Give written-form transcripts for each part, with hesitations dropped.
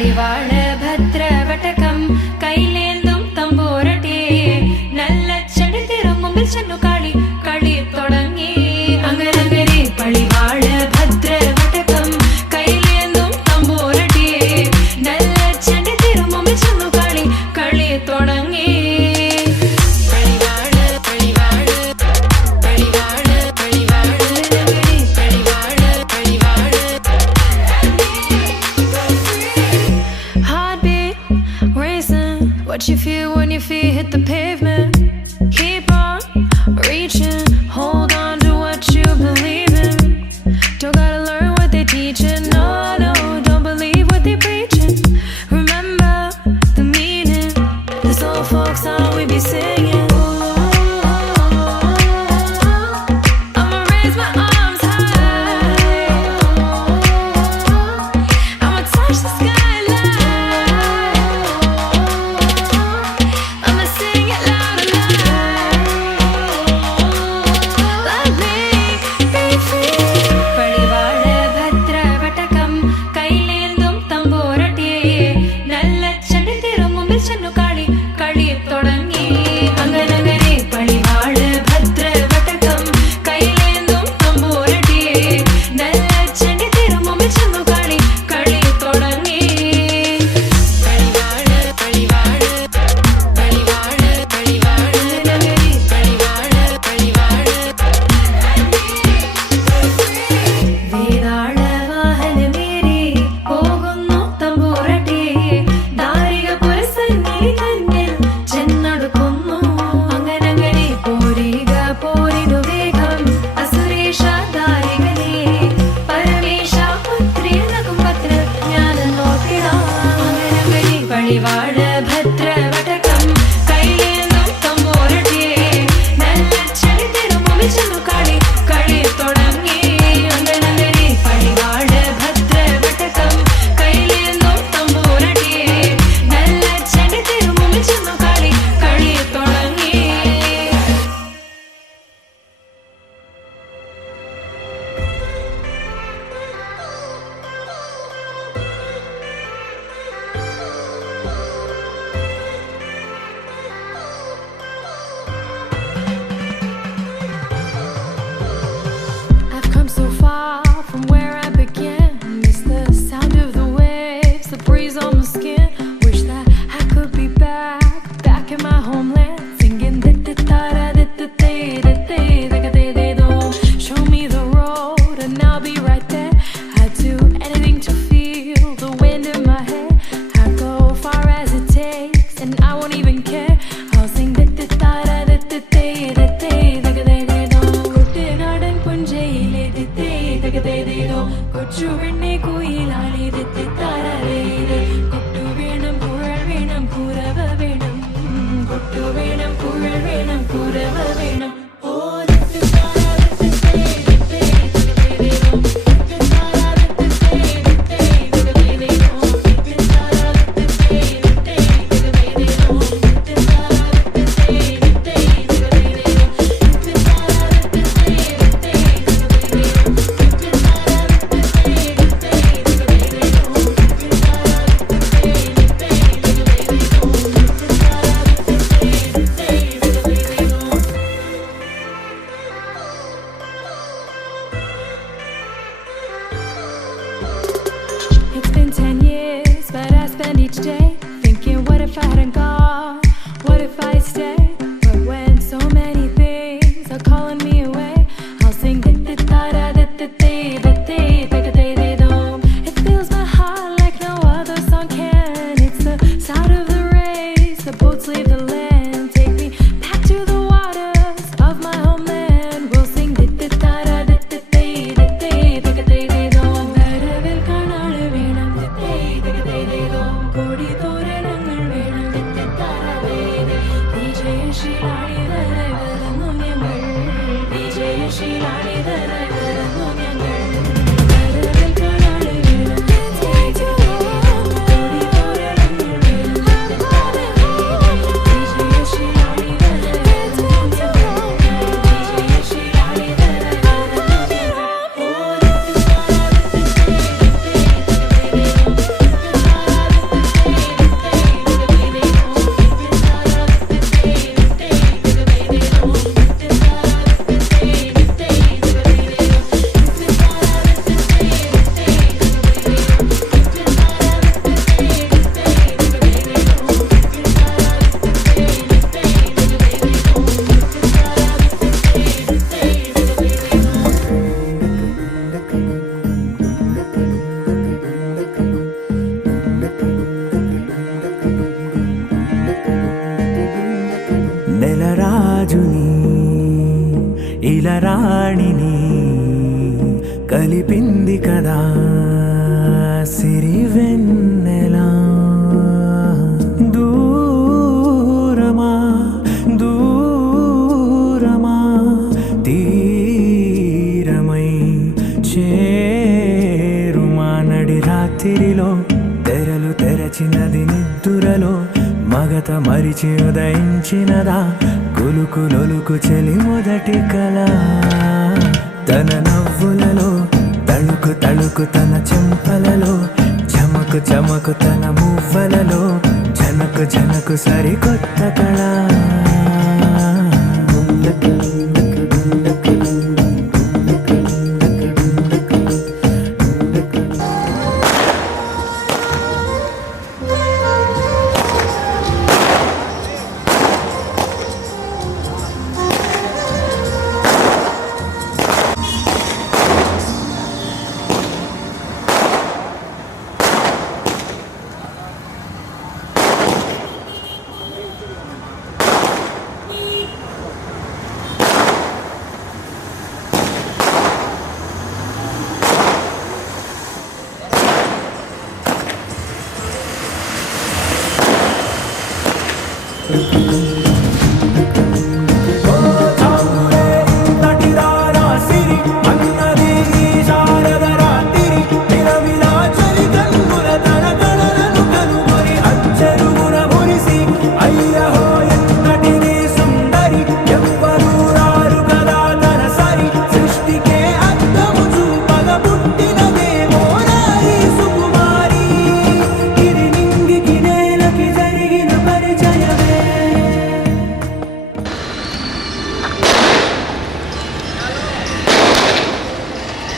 പളിവാള് ഭദ്രവടകം കൈലേന്തും തമ്പോരട്ടെ നല്ല ചെടി തിരുമുമ്പിൽ ചെന്നു കളി കളി തുടങ്ങി അങ്ങനെ പളിവാള് ഭദ്രവടകം കൈലേന്തും തമ്പോരട്ടെ നല്ല ചെടി തിരുമുമ്പിൽ ചെന്നു കളി കളി തുടങ്ങി What you feel when your feet hit the pavement? Keep on reaching, hold on to what you believe in. Don't gotta learn what they teaching, no, no, don't believe what they preaching. Remember the meaning, this old folk song we be singing. I'ma raise my arms high, I'ma touch the sky. DJ రాణిని కలిపింది కదా సిరివెన్నెలా. దూరమా దూరమా తీరమై చేరుమా నడి రాత్రిలో తెరలు తెరచినది నిద్దురలో మగత మరిచి ఉదయించినదా కులుకులొలుకు చెలి మొదటి కళ. తన నవ్వులలో తళుకు తళుకు తన చెంపలలో చమకు చమకు తన మువ్వలలో జనకు జనకు సరికొత్త కళ.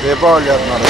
దీపావళి చేస్తున్నారు.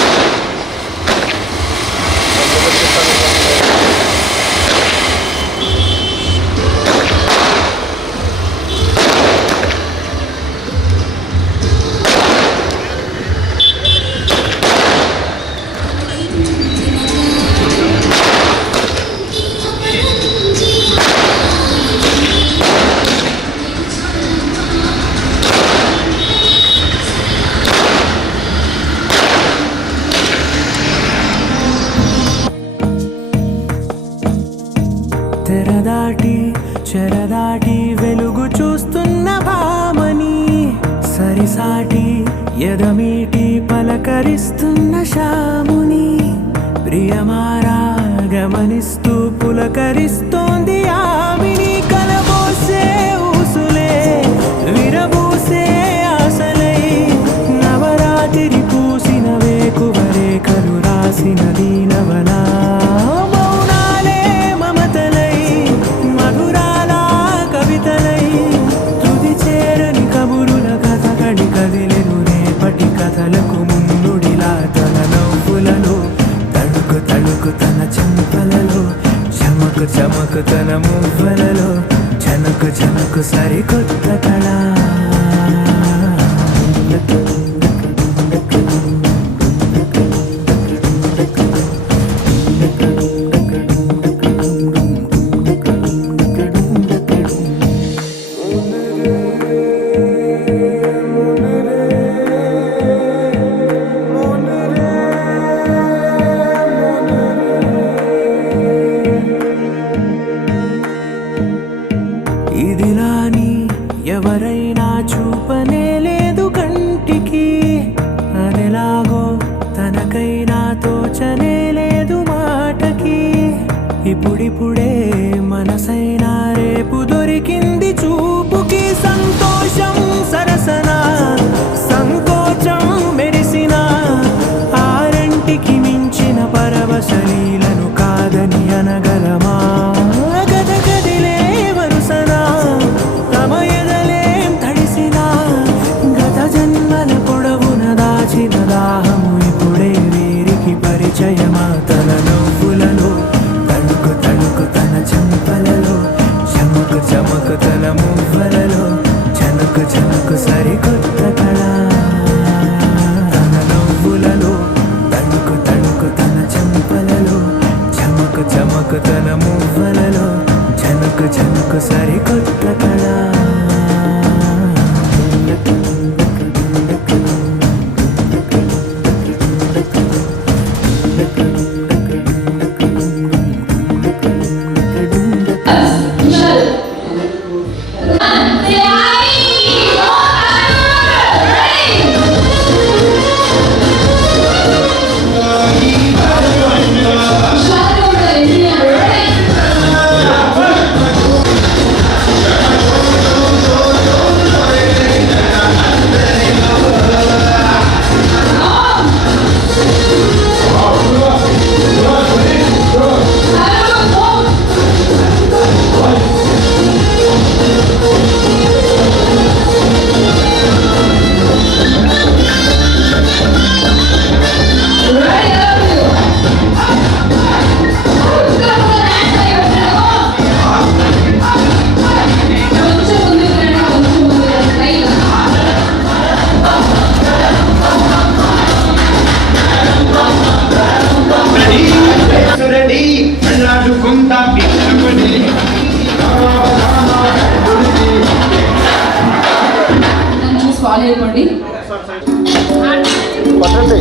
తెరదాటి చెరదాటి వెలుగు చూస్తున్న భామని సరిసాటి ఎదమీటి పలకరిస్తున్న శాముని ప్రియమారా గమనిస్తూ పులకరిస్తోంది ఆమిని. కలబోసే ఊసులే విరబూసే ఆశలై నవరాత్రి పూసిన వేకువరేఖలు రాసిన దీనవనా. కథలకు ముందుడిలా తన నవ్వులలో తడుకు తడుకు తన చెంపలలో చమకు చమకు తన మువ్వలలో జనకు జనకు సరికొత్త కళ. ఇదిలాని ఎవరైనా చూపనే లేదు కంటికి, అదెలాగో తనకైనా తోచనే లేదు మాటకి. ఇప్పుడిప్పుడే మనసైనా రేపు దొరికింది చూపుకి. సంతోషం సరసన సంకోచం మెరిసిన ఆరంటికి మించిన పరవశలీలను కాదని అనగలమా. దాహము ఇప్పుడే వీరికి పరిచయమా. తన నవ్వులలో తడుకు తడుకు తన చెంపలలో చమకు చమకు తన మువ్వలలో జనకు జనకు సరికొత్త కళ. తన నవ్వులలో తడుకు తడుకు తన చెంపలలో చమకు చమకు తన మువ్వలలో జనకు జనకు సరికొత్త కళ. పట్టండి.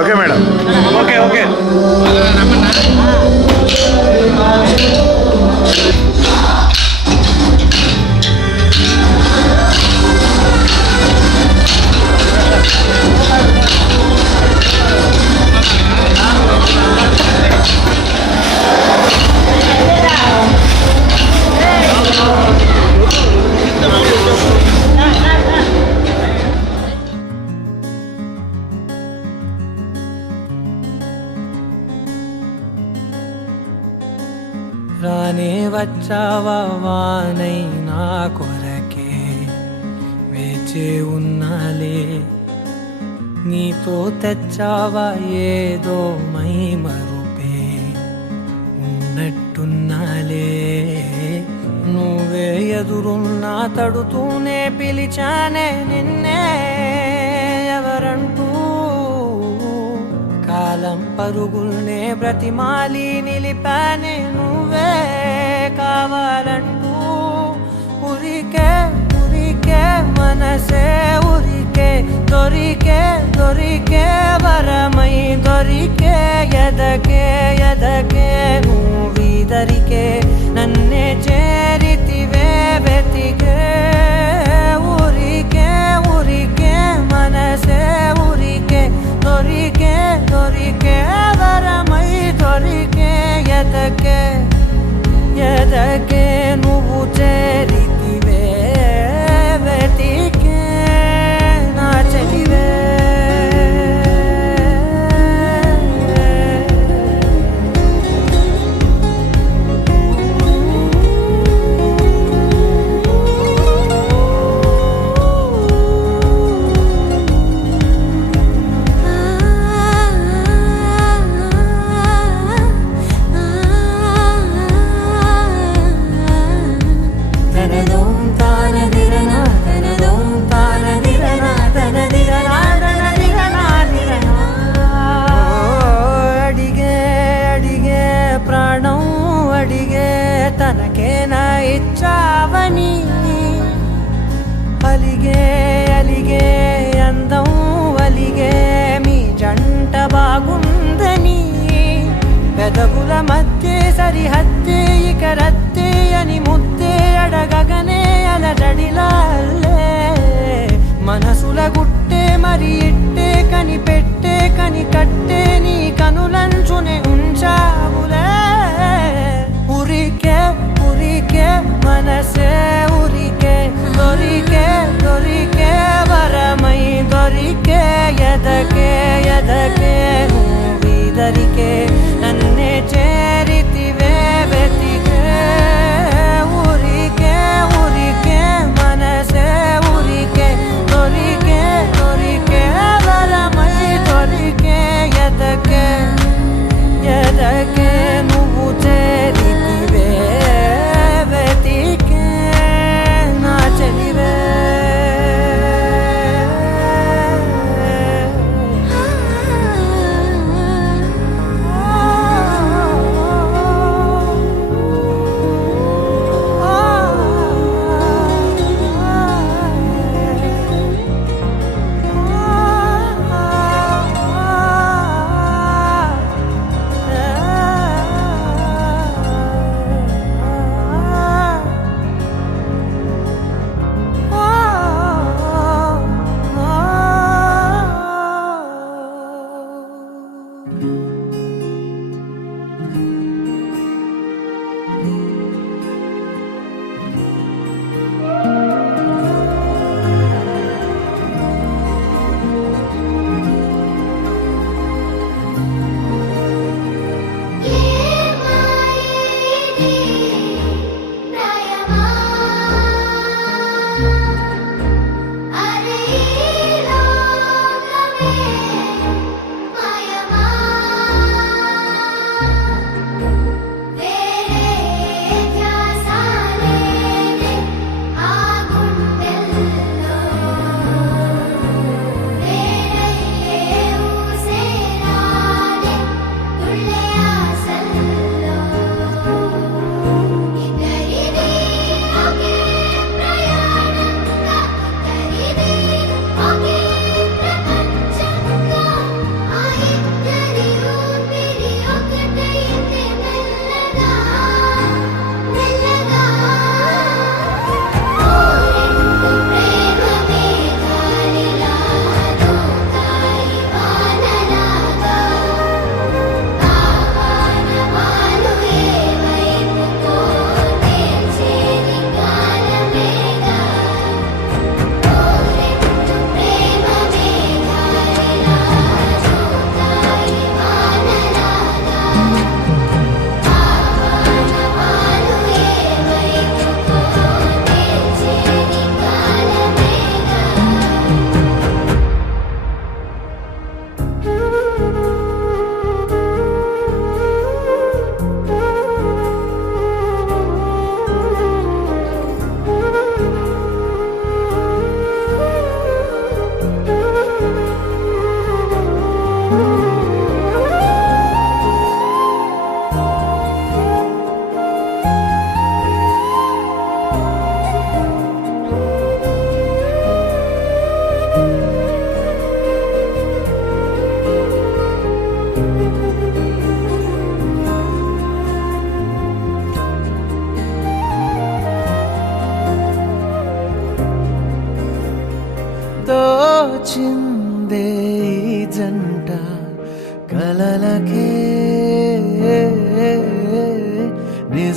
Okay madam. ఓకే ఓకే రానే వచ్చావా వానై నా కొరకే వేచే ఉన్నాలే, నీతో తెచ్చావా ఏదో మై మరుపే ఉన్నట్టున్నాలే, నువ్వే ఎదురున్నా తడుతూనే పిలిచానే నిన్నే ఎవరంటూ, కాలం పరుగుల్నే బ్రతిమాలి నిలిపానే నువ్వే కావాలంటూ, ఉరికే ఉరికే మనసే ఉరికే దొరికే దొరికే వరమై దొరికే ఎదకే ఎదకే నువ్విదరికే నన్నే చేరితివే వెతికే, ఊరికే ఊరికే మనసే ఊరికే దొరికే దొరికే వరమై దొరికే ఎదకే ఎదకే నువ్వు చేరితివే వెతికే నా చెలివే. తనకేనా ఇచ్చావని అలిగే అలిగే అందం అలిగే మీ జంట బాగుందని, పెదవుల మధ్య సరిహద్దే ఇక రద్దే అని ముద్దే అడగగనే అలజడిలాలే, మనసుల గుట్టే మరి ఇట్టే కని పెట్టే కని కట్టే నీ కనులంచునే ఉంచావులే, ఉరికే ఉరికే మనసే ఉరికే దొరికే దొరికే వరమై దొరికే ఎదకే ఎదకే నువ్విదరికే నన్నే చేరితివే వెతికే, ఊరికే ఊరికే మనసే ఊరికే దొరికే దొరికే వరమై దొరికే ఎదకే ఎదకే నువ్వు చేరితివే వెతికే నా చెలివే.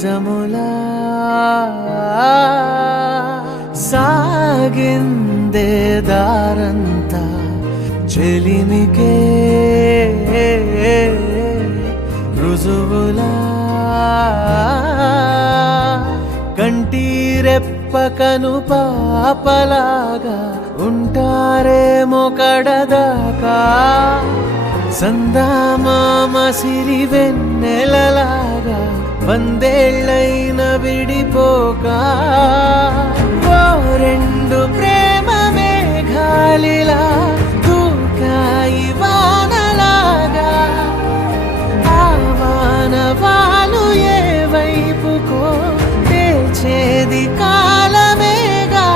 నిజములా సాగిందే దారంతా చెలిమికే రుజువులా కంటిరెప్పకను పాపలాగా ఉంటారేమో కడదాకా సందామామ సిరి వెన్నెలలాగా వందేళ్ళైన విడిపోక ఓ రెండు ప్రేమ మేఘాలిలా దూకాయి వానలాగా ఆ వానవాలు ఏ వైపుకో తెచేది కాలమేగా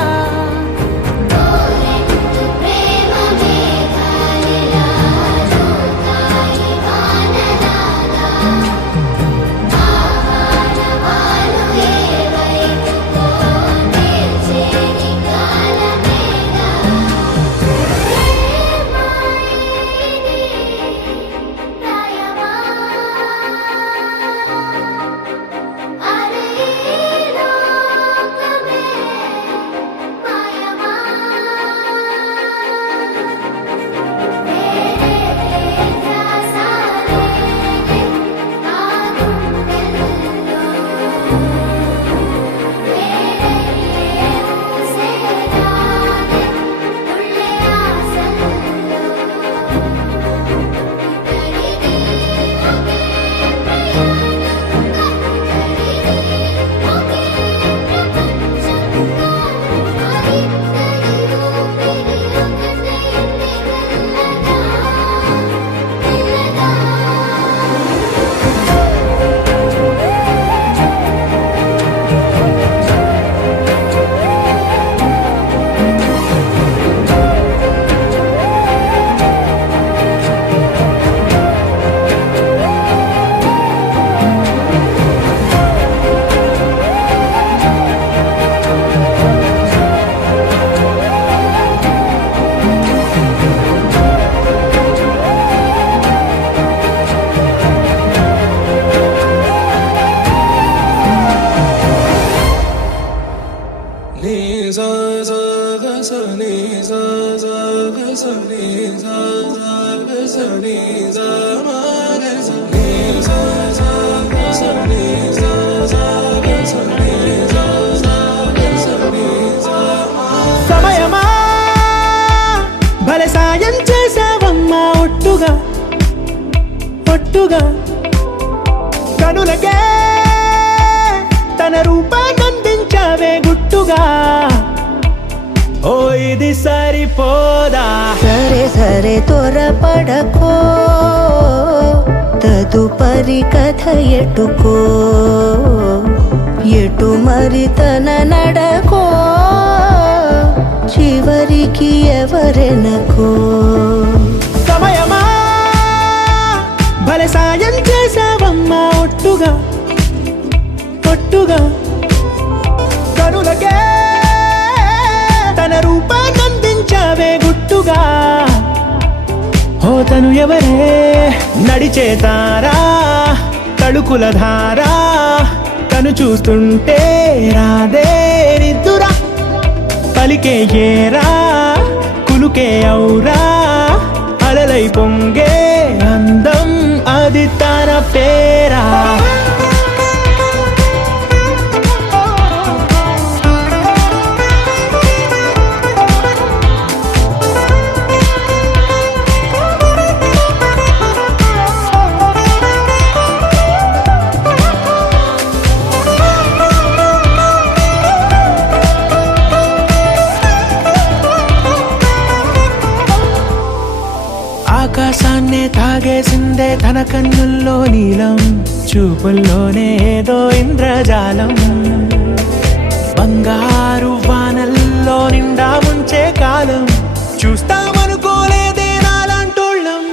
సమయమా భలే సాయం చేసావమ్మా ఒట్టుగా ఒట్టుగా కనులకే తన రూపాన్నందించావే గుట్టుగా ఓ ఇది సరిపోదా సరే సరే త్వరపడకో తదుపరి కథ ఎటుకో ఎటు మరి తన నడకో చివరికి ఎవరెనకో సమయమా భలే సాయం చేసావమ్మా ఒట్టుగా ఒట్టుగా కనులకే తన రూపాన్నందించావే గుట్టుగా ఓ తను ఎవరే నడిచే తారా తళుకుల ధారా తను చూస్తుంటే రాదే నిద్దురా పలికే ఏరా కులుకే ఔరా అలలై పొంగే అందం అది తన పేరా ఆకాశాన్నే తాగేసిందే తన కన్నుల్లో నీలం చూపుల్లోనే ఏదో ఇంద్రజాలం బంగారు వానల్లో నిండా ముంచే కాలం చూస్తామనుకోలేదే నాలాంటోళ్ళం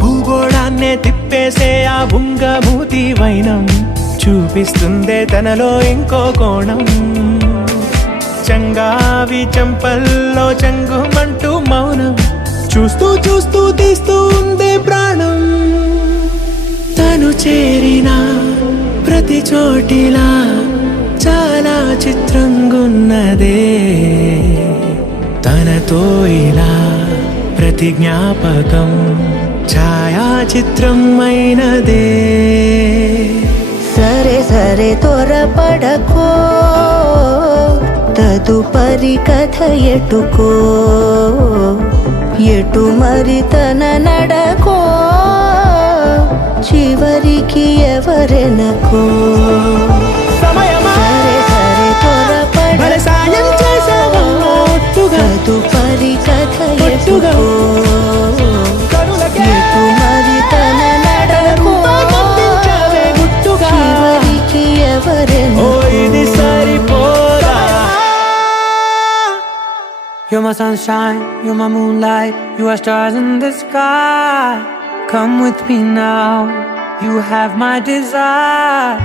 భూగోళాన్నే తిప్పేసే ఆ బుంగమూతి వైనం చూపిస్తుందే తనలో ఇంకో కోణం చంగావి చంపల్లో చంగుమంటూ మౌనం చూస్తూ చూస్తూ తీస్తూ ఉందే ప్రాణం తను చేరిన ప్రతి చోటిలా చాలా చిత్రంగున్నదే తనతో ఇలా ప్రతి జ్ఞాపకం ఛాయాచిత్రం అయినదే సరే సరే త్వరపడకో తదుపరి కథ ఎటుకో ఎటు మరి తన నడకో చివరికి ఎవరెనకో సరే సరే త్వరపడకో తదుపరి కథ ఎటుకో ఎటు మరి తన నడకో చివరికి ఎవరెనకో You're my sunshine, you're my moonlight, you are stars in the sky. Come with me now, you have my desire.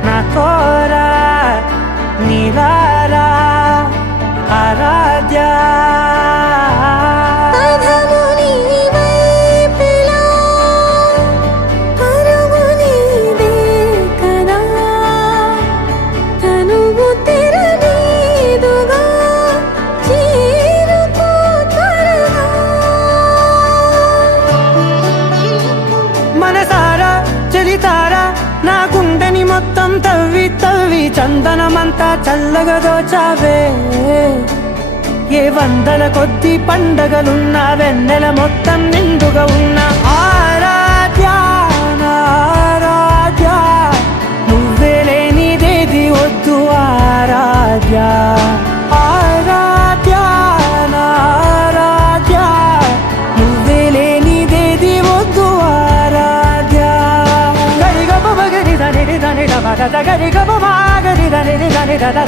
Na tora, nilara, aradhya. నా గుండెని మొత్తం తవ్వి తవ్వి చందనమంతా చల్లగా దోచావే ఏ వందల కొద్ది పండగలున్న వెన్నెల మొత్తం నిండుగా ఉన్న ఆరాధ్య ఆరాధ్య నువ్వే లేనిదేది వద్దు ఆరాధ్య ఆరాధ్య ఆరాధ్య నువ్వే లేనిదేది వద్దు ఆరాధ్య గరి గమ గరి దని దని దని దని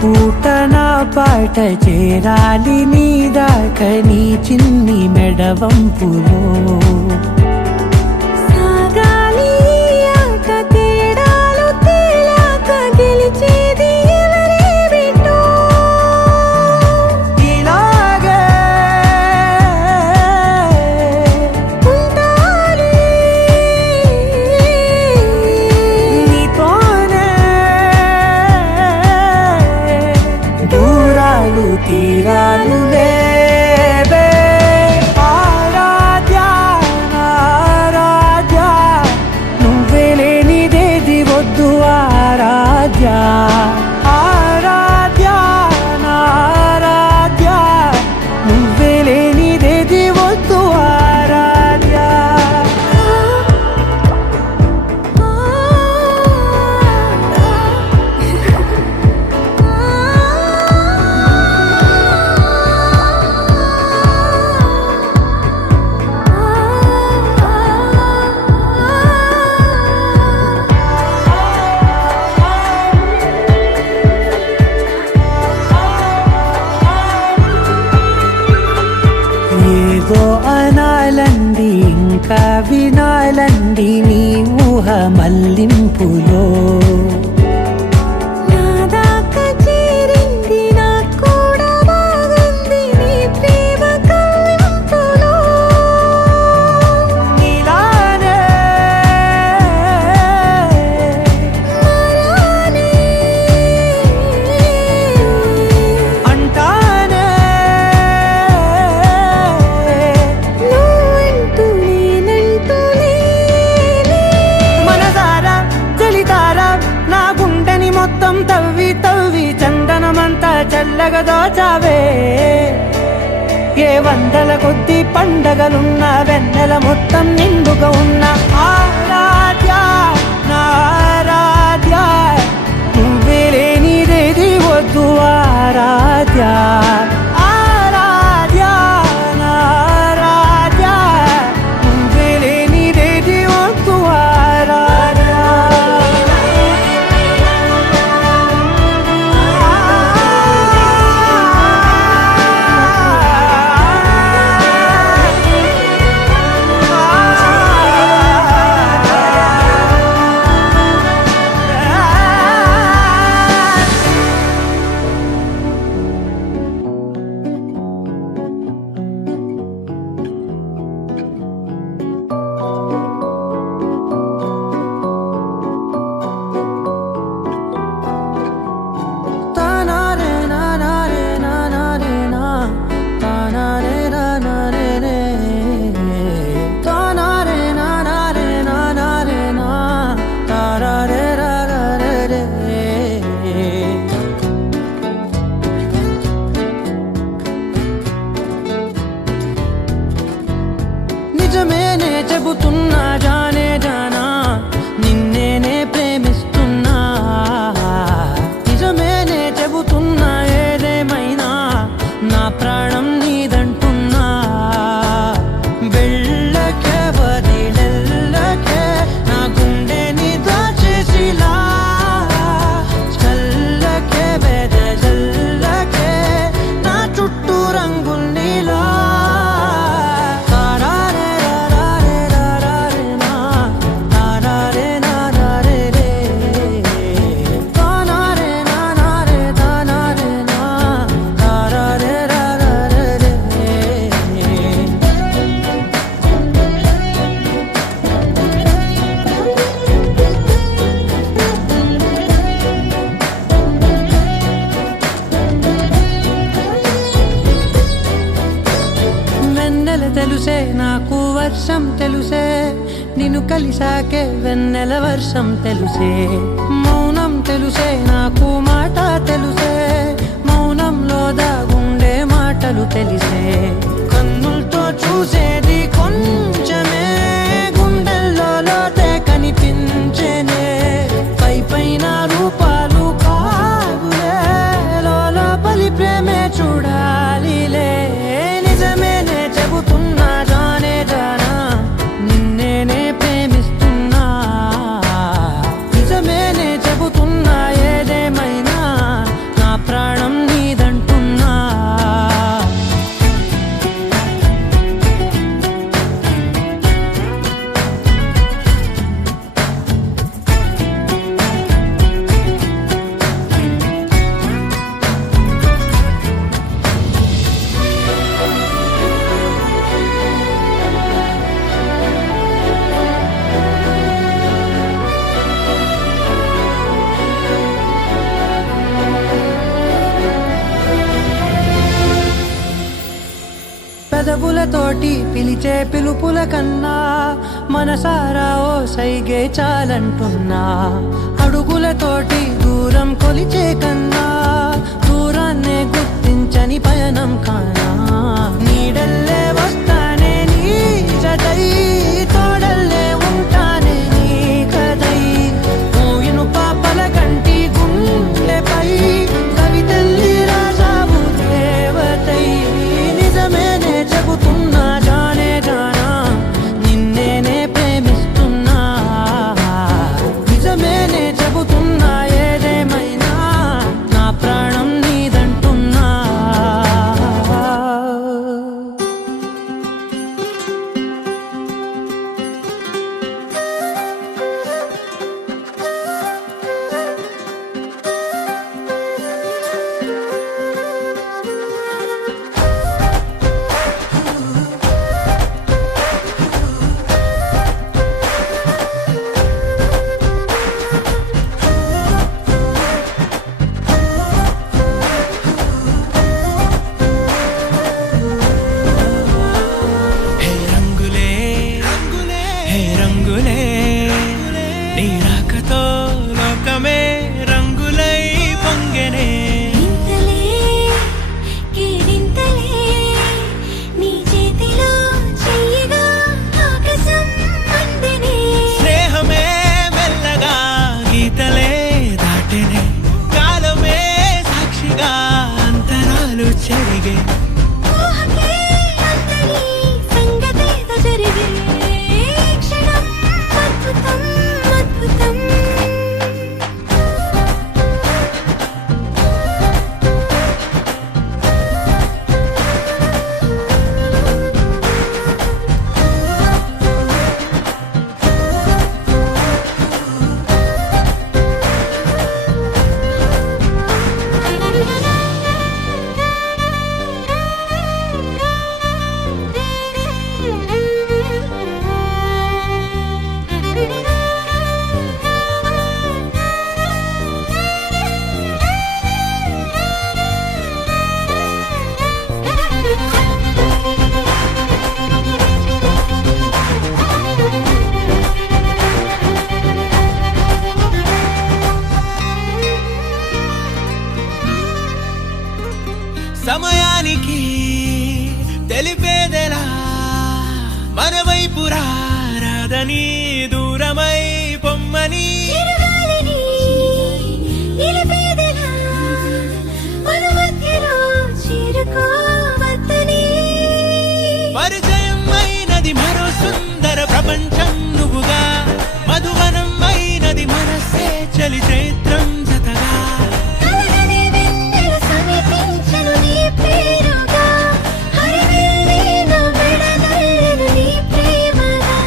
పూట నా పాట చేరాలి నీ దాకా నీ చిన్ని మెడవంపులో సాగాలి ఆట తేడాలు తేలాక గెలిచేది ఎవరే బిడ్డో ఇలాగే ఉండాలి నీతోనే దూరాలు తీరాలు లేవే ఆరాధ్య ఆరాధ్య నువ్వే లేనిదేది వద్దు ఆరాధ్య ఆరాధ్య ఆరాధ్య నువ్వే లేనిదేది వద్దు ఆరాధ్య ఏదో అనాలండి ఇంకా వినాలండి నీ ఊహ మల్లింపులో నా దాకా చేరింది నాకు కూడా బాగుంది నీ ప్రేమ కవ్వింపులో నీలానే మరానే అంటానే నువ్వంటూ నేనంటూ లేనే మనసారా చలితారా నా గుండెని మొత్తం తవ్వి తవ్వి చందనమంతా చల్లగా దోచావే ఏ వందల కొద్ది పండగలున్న వెన్నెల మొత్తం నిండుగా ఉన్న ఆరాధ్య నా ఆరాధ్య నువ్వే లేనిదేది వద్దు ఆరాధ్య తెలుసే నాకు వర్షం తెలుసే నిన్ను కలిసాకే వెన్నెల వర్షం తెలుసే మౌనం తెలుసే నాకు మాట తెలుసే మౌనంలో దాగుండే మాటలు తెలిసే కన్నులతో చూసేది కొంచెమే గుండెల్లో లోతే కనిపించేనే పై పైన రూపాలు కాదులే లోపలి ప్రేమే చూడాలిలే నిజమేనే చెబుతున్నా జానే జానా నిన్నేనే ప్రేమిస్తున్నా నిజమేనే చెబుతున్నా ఏదేమైనా నా ప్రాణం నీదంటున్నా పెదవులతోటి పిలిచే పిలుపుల కన్నా మనసారా ఓ సైగే చాలంటున్నా అడుగులతోటి దూరం కొలిచే కన్నా దూరాన్నే గుర్తించని పయనం కానా నీడల్లే వస్తానే నీ జతై తోడల్లే ఉంటానే నీ కదై మూయను పాపల కంటి గుండెపై కవితల్లి రాజావు దేవతై నిజమేనే చెబుతున్నా జానే జానా నిన్నేనే ప్రేమిస్తున్నా నిజమేనే చెబుతున్నా ఏదేమైనా నా ప్రాణం నీదంటున్నా హే రంగులే హే రంగులే నీ రాకతో లోకమే రంగులై పొంగెనే వింతలే కేరింతలే నీ చేతిలో చెయ్యగా ఆకాశం అందెనే స్నేహమే మెల్లగా గీతలే దాటెనే కాలమే సాక్షిగా అంతరాలు చెరిగే ఊహకే అంతని సంగతేదో జరిగే క్షణం అద్భుతం అద్భుతం సమయానికి తెలిపేదెలా మన వైపు రాదని దూరమై పొమ్మని చిరుగాలిని నిలిపేదెలా మన మధ్యలో చేరుకోవద్దని పరిచయం అయినది మరో సుందర ప్రపంచం నువ్వుగా మధువనం అయినది మనసే చలి చైత్రం జతగా కలగనే వెన్నెల సమీపించను నీ పేరుగా హరివెల్లి నా మెడనల్లెను నీ ప్రేమగా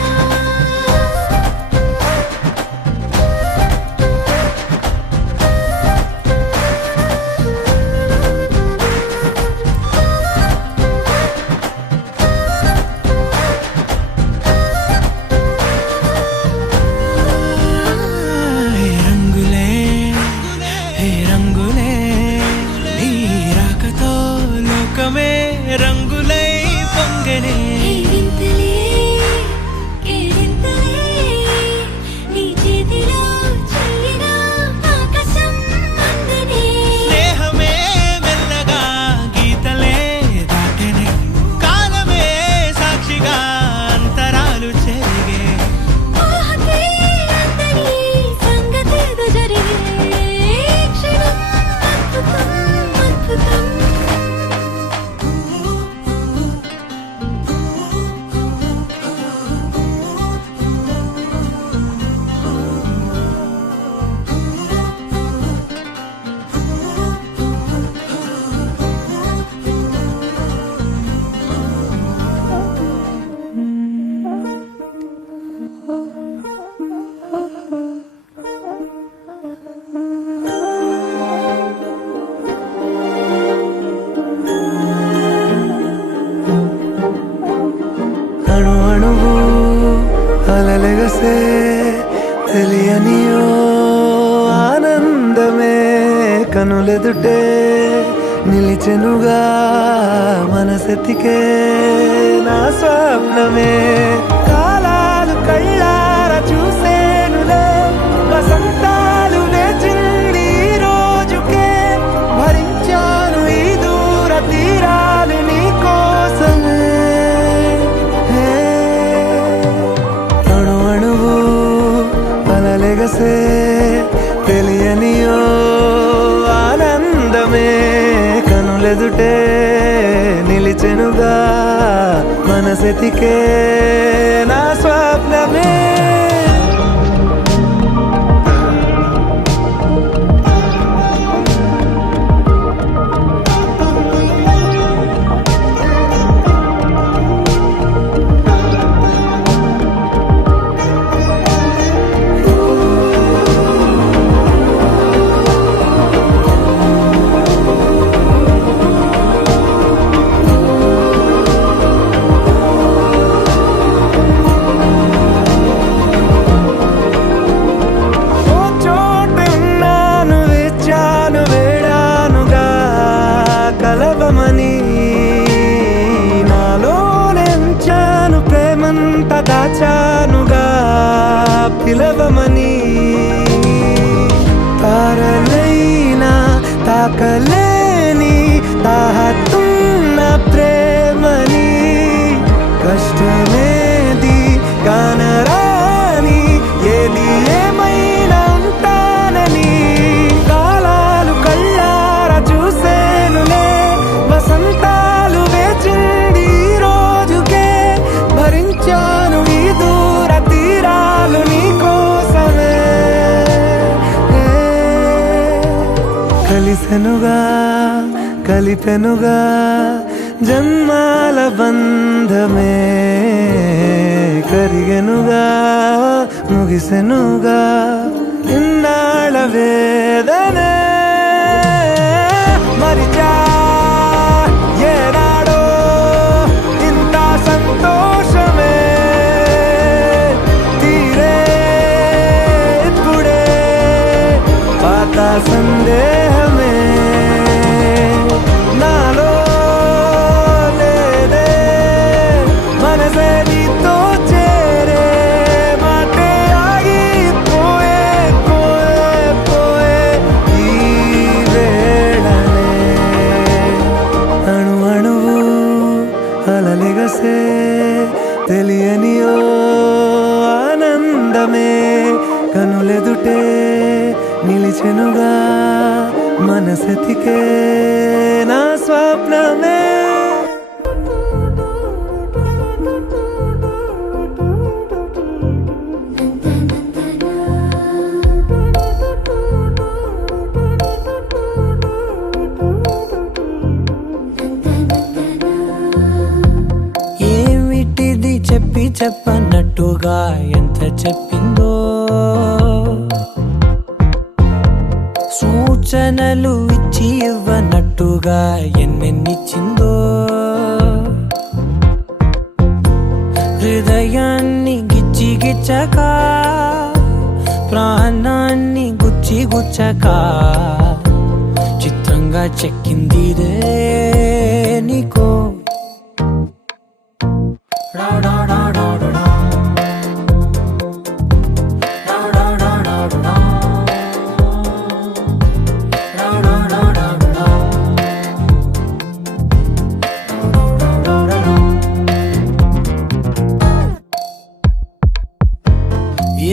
నిలిచెనుగా మనసెతికే నా స్వప్నమే కాలాలు కళ్ళార చూసేనులే వసంతాలు వేచింది ఈ రోజుకే భరించాను ఈ దూర తీరాలు నీ కోసమే అణు అణువు అలలెగసే తెలియనియో ఆనందమే కనులెదుటే నిలిచెనుగా మనసెతికే నా స్వప్నమే దాచానుగా పిలవమని తారలైనా తాకలేని తాహతున్న ప్రేమని కష్టమేది కానరాని ఏది ఏమైనా ఉంటానని కాలాలు కళ్ళార చూసేనులే వసంతాలు వేచింది ఈ రోజుకే భరించాను ఈ దూర తీరాలు నీ కోసమే కలిసెనుగా కలిపెనుగా జన్మాల బంధమే కరిగెనుగా ముగిసెనుగా ఇన్నాళ్ళ వేదనే మరిచా ఏనాడో ఇంత సంతోషమే తీరే ఇప్పుడే పాత సందేహమే నాలో లేదే మనసే నీతో చేరే మాటే ఆగిపోయే పోయే పోయే ఈ వేళనే అణు అణువు అలలెగసే తెలియనియో ఆనందమే కనులెదుటే నిలిచెనుగా మనసెతికే నా స్వప్నమే ఏమిటిది చెప్పి చెప్పన్నట్టుగా ఎంత చెప్పిందో సూచనలు ఇచ్చి ఇవ్వనట్టుగా ఎన్నెన్నిచ్చిందో హృదయాన్ని గిచ్చి గిచ్చక ప్రాణాన్ని గుచ్చి గుచ్చక చిత్రంగా చెక్కిందిరే నీకో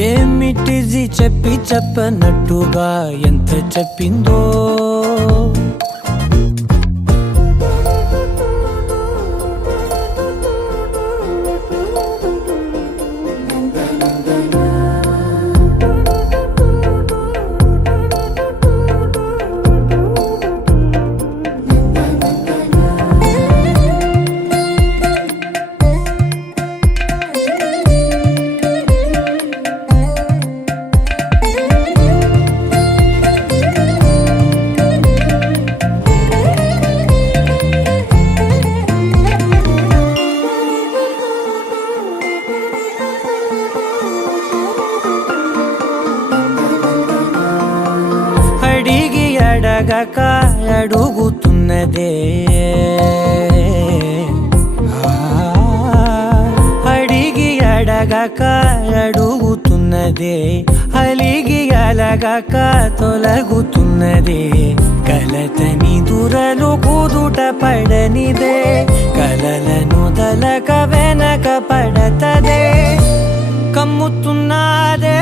ఏమిటిది చెప్పి చెప్పనట్టుగా ఎంత చెప్పిందో అడుగుతున్నదే అడిగి అడగక అడుగుతున్నదే అలిగి అలగక తొలగుతున్నదే కలతని దురలు కుదుట పడనిదే కలలను దలక వెనక పడతదే కమ్ముతున్నదే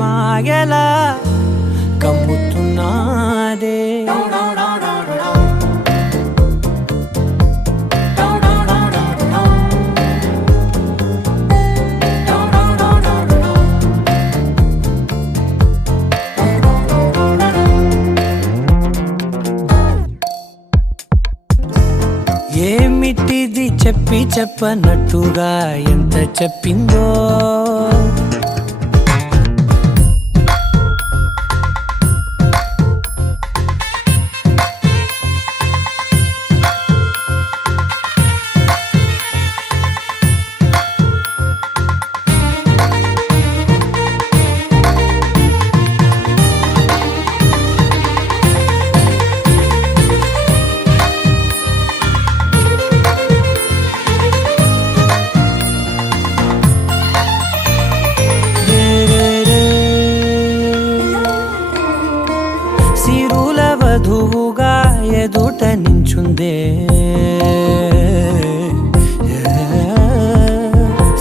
మాయలా కమ్ముతున్నదే ఏమిటిది చెప్పి చెప్పనట్టుగా ఎంత చెప్పిందో వధువుగా ఎదుట నించుందే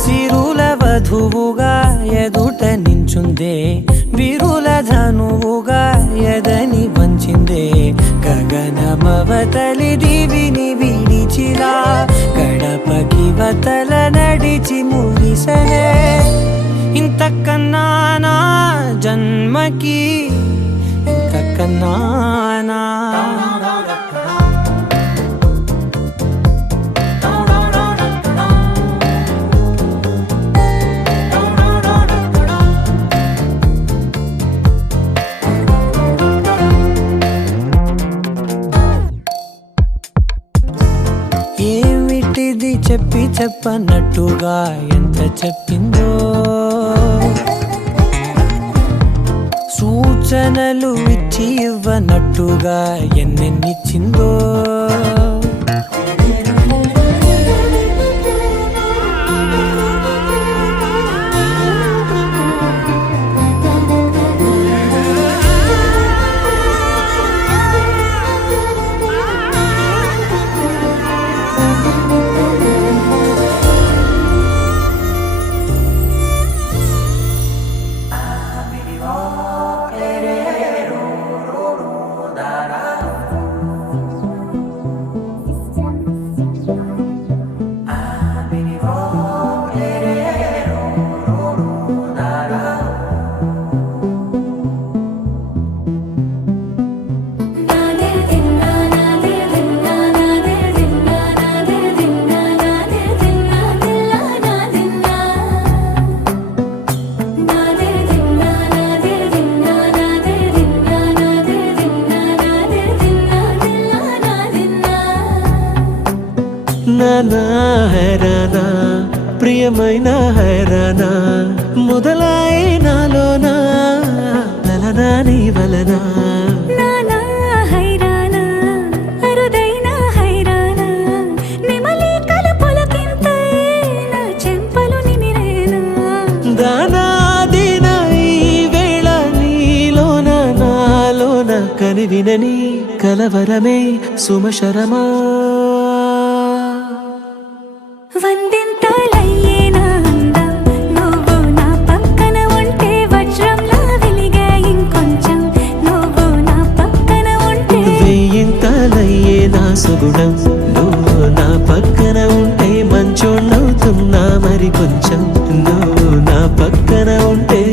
సిరుల వధువుగా ఎదుట నించుందే విరుల ధనువుగా ఎదని వంచిందే గగనమవతలి దివిని విడిచిలా గడపకి వతల నడిచి మురిసనే ఇంతకన్నా నా జన్మకి ఇంతకన్నానా ఏమిటిది చెప్పి చెప్పనట్టుగా ఎంత చెప్పిందో సూచనలు ఇచ్చి ఇవ్వనట్టుగా ఎన్నెన్నిచ్చిందో నానా హైరానా ప్రియమైన హైరానా మొదలై నాలోనా లలనా నీ వలనా నానా హైరానా అరుదైన హైరానా నిమలి కలుపులకింతై నా చెంపలు నిమిరేనా దానాదిన ఈ వేళ నీలోన నాలోన కనివినని కలవరమే సుమశరమా వందింతలయ్యేనా అందం నువ్వు నా పక్కన ఉంటే వజ్రంలా వెలిగే ఇంకొంచెం నువ్వు నా పక్కన ఉంటే వెయ్యింతలయ్యే నా సుగుణం నువ్వు నా పక్కన ఉంటే మంచోళ్ళవుతున్నా మరి కొంచెం నువ్వు నా పక్కన ఉంటే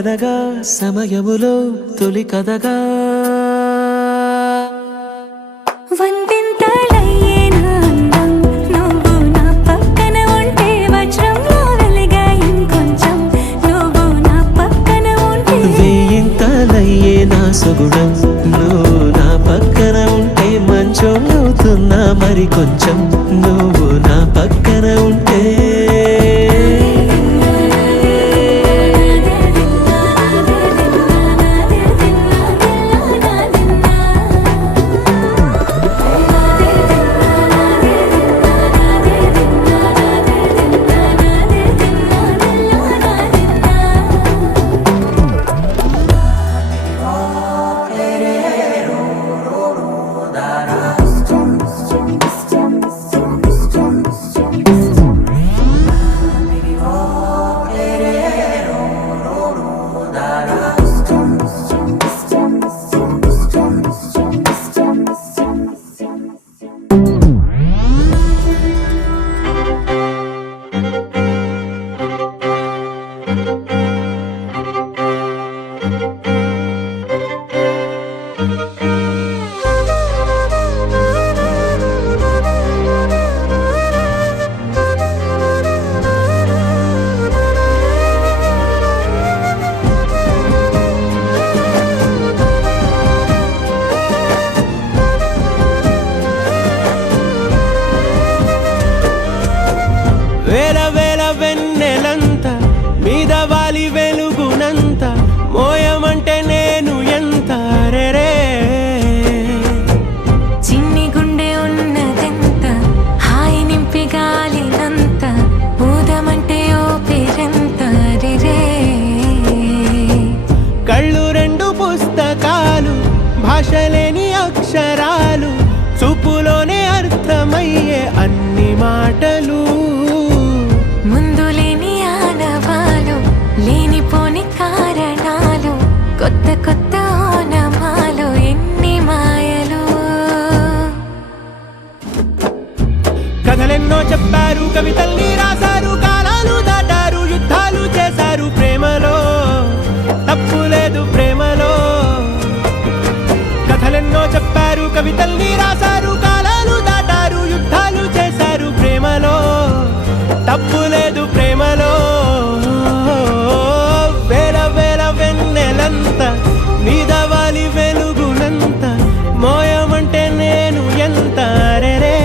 కలనగా సమయములో తొలి కథగా వందింతలయ్యేనా అందం నువ్వు నా పక్కన ఉంటే వజ్రంలో వెలిగా ఇంకొంచెం నువ్వు నా పక్కన ఉంటే వేయింతలయ్యే నా సుగుణం నువ్వు నా పక్కన ఉంటే మంచోళ్ళవుతున్నా మరి కొంచెం నువ్వు నా పక్కన ఉంటే వేల వేల వెన్నెలంత మీద వాలి వెలుగునంత మోయమంటే నేను ఎంత రే చిన్ని గుండె ఉన్నదెంత హాయి నింపి గాలినంత ఊదమంటే ఓ పేరెంత రే కళ్ళు రెండు పుస్తకాలు భాష లేని అక్షరాలు చూపులోనే అర్థమయ్యే అన్ని మాటలు ముందు లేని ఆనవాలు లేనిపోని కారణాలు కొత్త కొత్త ఓనమాలు ఎన్ని మాయలు కథలెన్నో చెప్పారు కవితల్ని రాశారు కాలాలు దాటారు యుద్ధాలు చేశారు ప్రేమలో తప్పు లేదు ప్రేమలో కథలెన్నో చెప్పారు కవితల్ని రాశారు కాలాలు దాటారు యుద్ధాలు చేశారు ప్రేమలో తప్పు లేదు ప్రేమలో వేల వేల వెన్నెలంత మీద వాలి వెలుగునంత మోయమంటే నేను ఎంత రే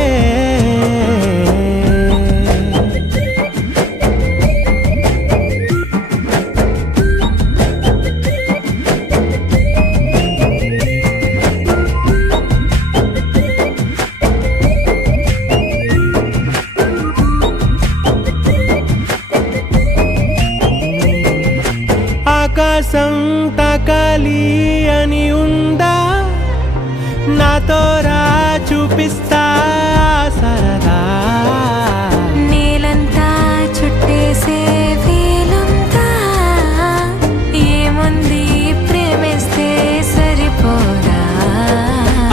ఆకాశం తాకాలి అని ఉందా నాతో రా చూపిస్తా సరదా నేలంతా చుట్టేసే వీలుందా ఏముంది ప్రేమిస్తే సరిపోదా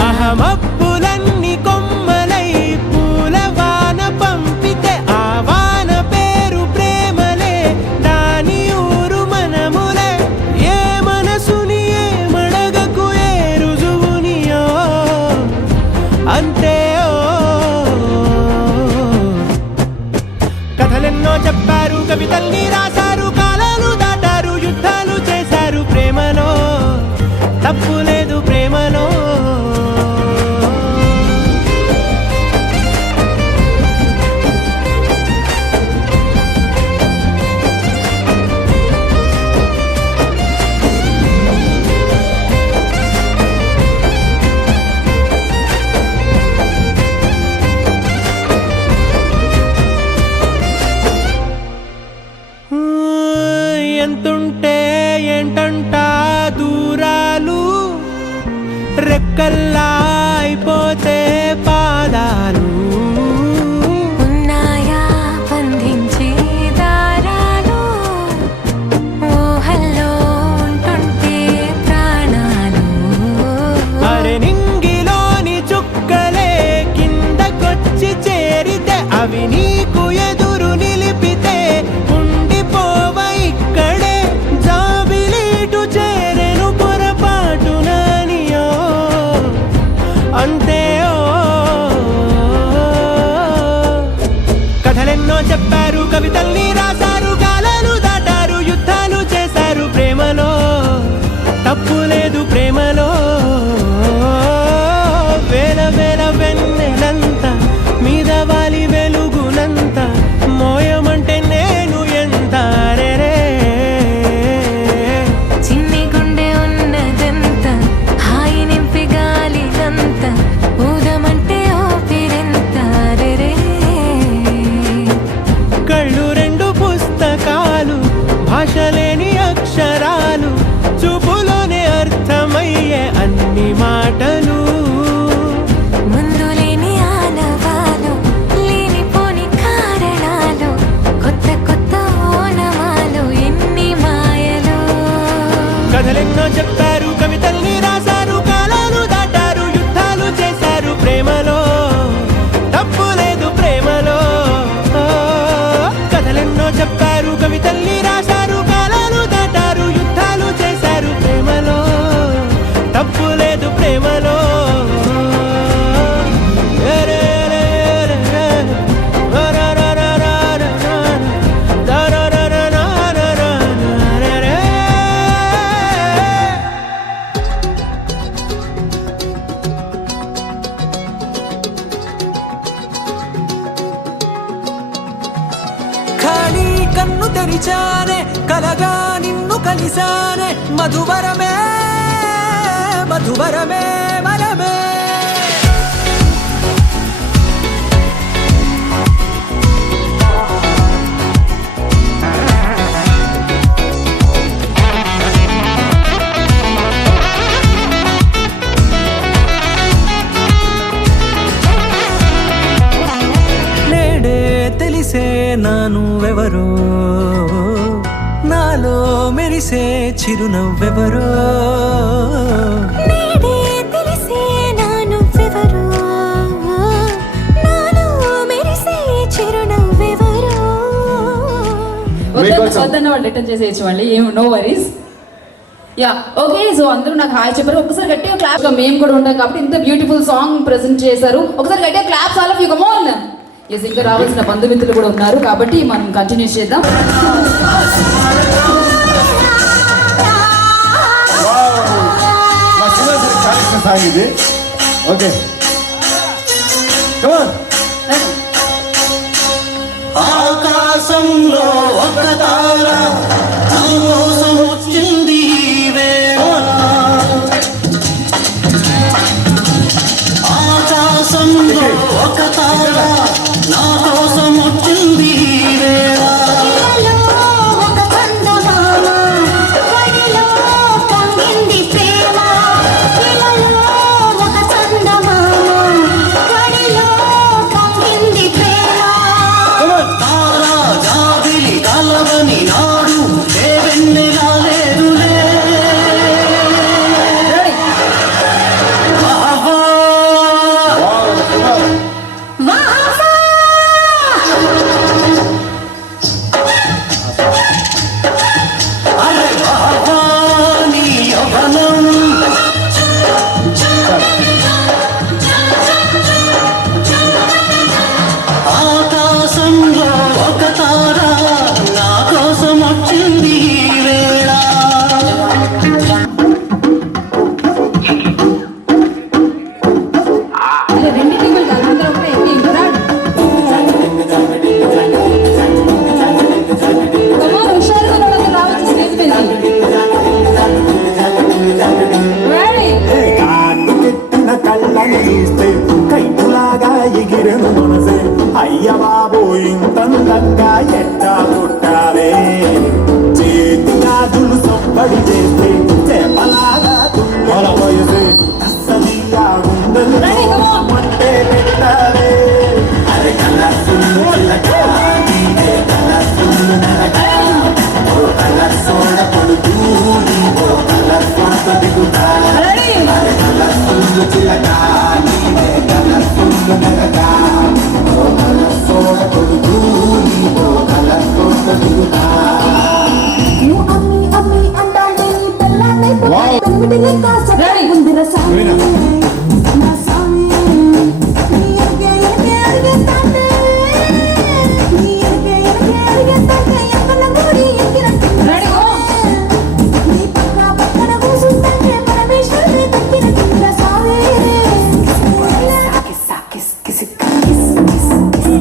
అహమప్పులన్నీ కొమ్మలై పూల వాన పంపితే ఆ వాన పేరు ప్రేమలే దాని ఊరు మనములే ఏ మనసుని ఏ మడగకు ఏ రుజువునియో అంతే కథలెన్నో చెప్పారు కవితల్ని రాశారు కాలాలు దాటారు యుద్ధాలు చేశారు ప్రేమలో తప్పు లేదు ప్రేమలో ఎంతుంటే ఏంటంట దూరాలు రెక్కల్లా అయిపోతే పాదాలు ఉన్నాయా బంధించే దారాలు ఊహల్లో ఉంటుంటే ప్రాణాలు అరే నింగిలోని చుక్కలే కిందకొచ్చి చేరితే అవి నీకు ఎదురు నిలిపితే ఉండిపోవ ఇక్కడే జాబిలి కన్ను తెరిచానే కలగా నిన్ను కలిసానే మధువరమే మధువరమే వరమే తెలిసే నా నువ్వెవరో నాలో మెరిసే చిరునవ్వెవరో నేడే తెలిసే నా నువ్వెవరో నాలో మెరిసే చిరునవ్వెవరో. వద్దన్న వాళ్ళు రిటర్న్ చేసేయచ్చు మళ్ళీ ఏం no worries. Yeah okay, so అందరూ నాకు హాయ్ చెప్పారు. ఒకసారి గట్టిగా క్లాప్. మేము కూడా ఉంటాం కాబట్టి ఇంత బ్యూటిఫుల్ సాంగ్ ప్రెజెంట్ చేశారు. ఒకసారి గట్టిగా claps all of you come on. Yes, ఇంకా రావాల్సిన బంధుమిత్రులు కూడా ఉన్నారు కాబట్టి మనం కంటిన్యూ చేద్దాం. ఓకే ఆకాశంలో ఒక తార నా కోసం వచ్చింది ఆకాశంలో ఒక తార నా కోసం వచ్చింది ఒక చందమామ వడిలో పొంగింది ప్రేమ. ఒక చందమామ వడిలో పొంగింది ప్రేమ. తారా జాబిలి కలవని నాడు దేవెన్నెలా లేదులే. ఆకాశంలో ఒక తార నా కోసం వచ్చింది వేళ. రెండు టీములు కాదు, అందరూ ఒకటే టీం. హుషారుగా వాళ్ళందరూ రావచ్చు స్టేజ్ మీదకి. పెట్టిన కళ్ళని చూస్తే కైపులాగా ఎగిరెను మనసే. అయ్య బాబు ఇంతందంగా ఎట్టా పుట్టావే. చేతి గాజులు సొప్పడి చేస్తే చెప్పలాగా తుమ్మల వయసే. అస్సలియా ఉండదు అంటే పెట్టావే. అరే కలర్ఫుల్ నీవే కలర్ఫుల్ నరగా. ఓ కలర్ సోడ పొడుగు నీవో కలర్ సోడ దిగుతా. అరే కలర్ఫుల్ చిలకా నీవే కలర్ఫుల్ నరగా. ఓ కలర్ సోడ పొడుగు నీవో కలర్ సోడ దిగుతా. నువ్వు అమ్మి అమ్మి అంటాంటే నీ పిల్లలై పెళ్ళిడిని కాసే ముందర సామి నా సామి నీ ఎరగే అరిగేస్తాంటే నీ ఎరగే అరిగేస్తాంటే ఎక్కల గుడి ఎక్కినట్టు నీ పక్కన కూసుంటే పరమేశ్వరుని తక్కినట్టు సామి. కిస్ కిస్ కిస్ కిస్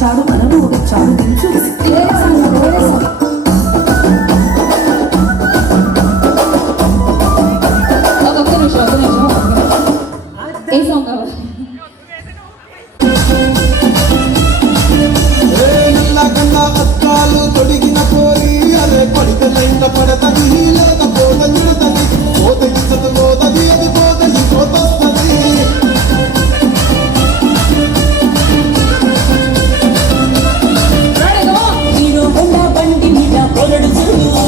చాడు మనము చాడు దించు. ఒక్క నిమిషం ఏ సాంగ్ కావాలి? తొడిగిన కోరి అదే పడితే లైన్ పడతది లేకపోత నిడతది పోత ఇచ్చదు పోతది అది పోత ఈ పోతొస్తది. హీరో హోండా బండి మీద పొగడు చూడు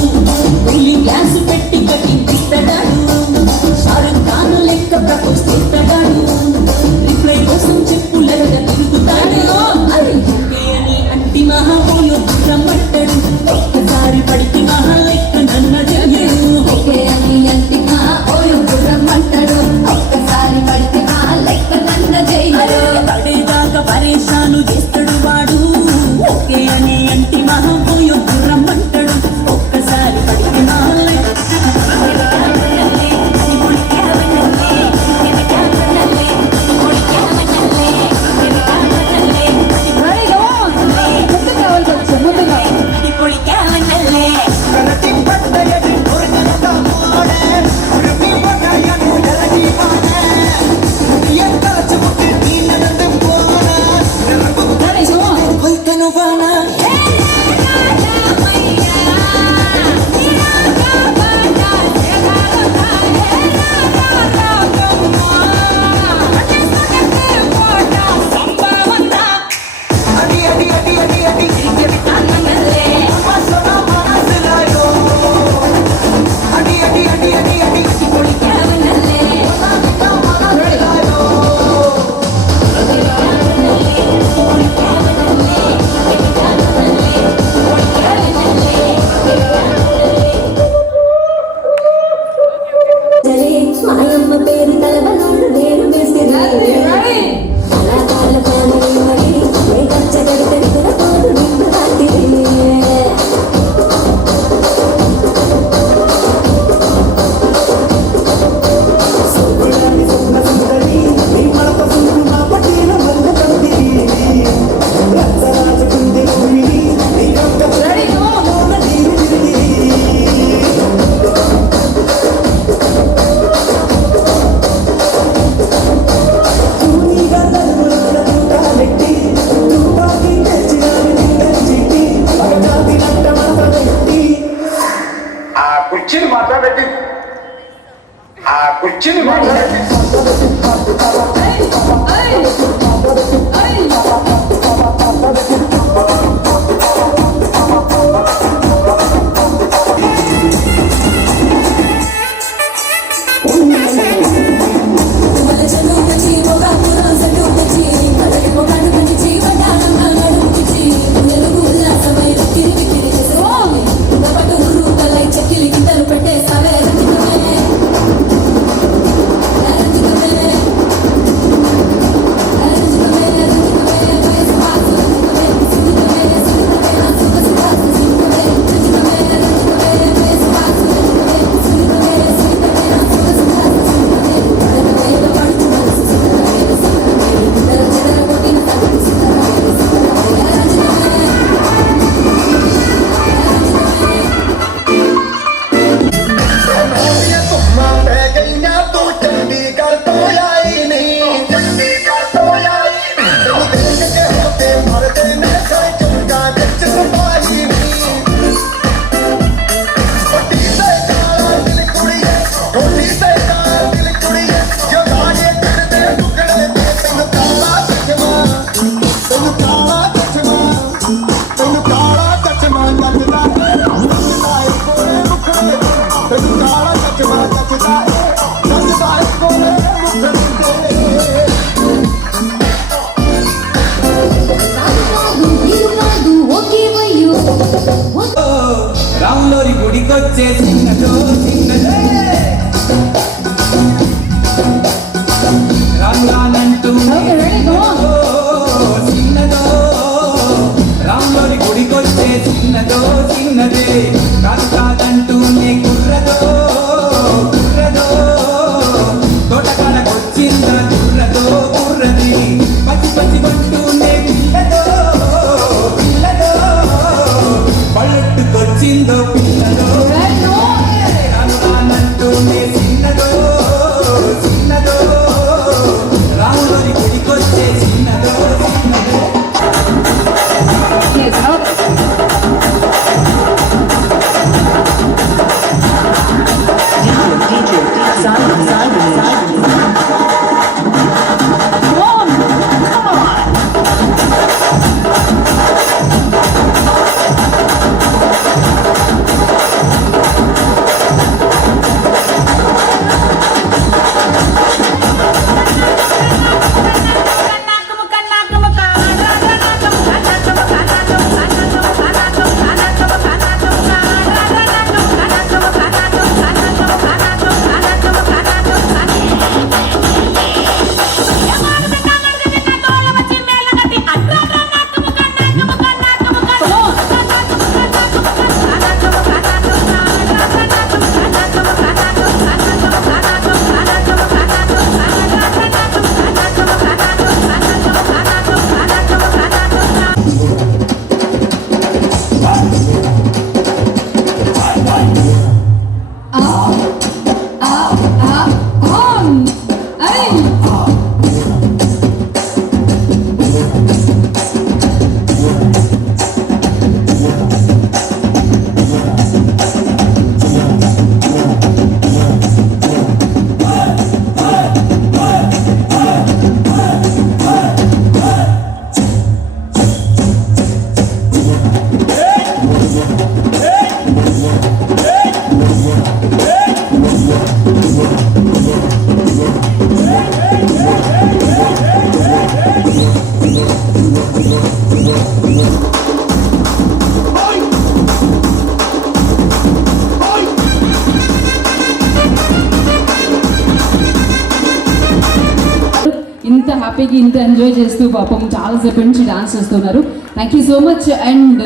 ఇంత హ్యాపీగా ఇంత ఎంజాయ్ చేస్తూ పాపం చాలాసేపు నుంచి డాన్స్ చేస్తున్నారు. Thank you so much. And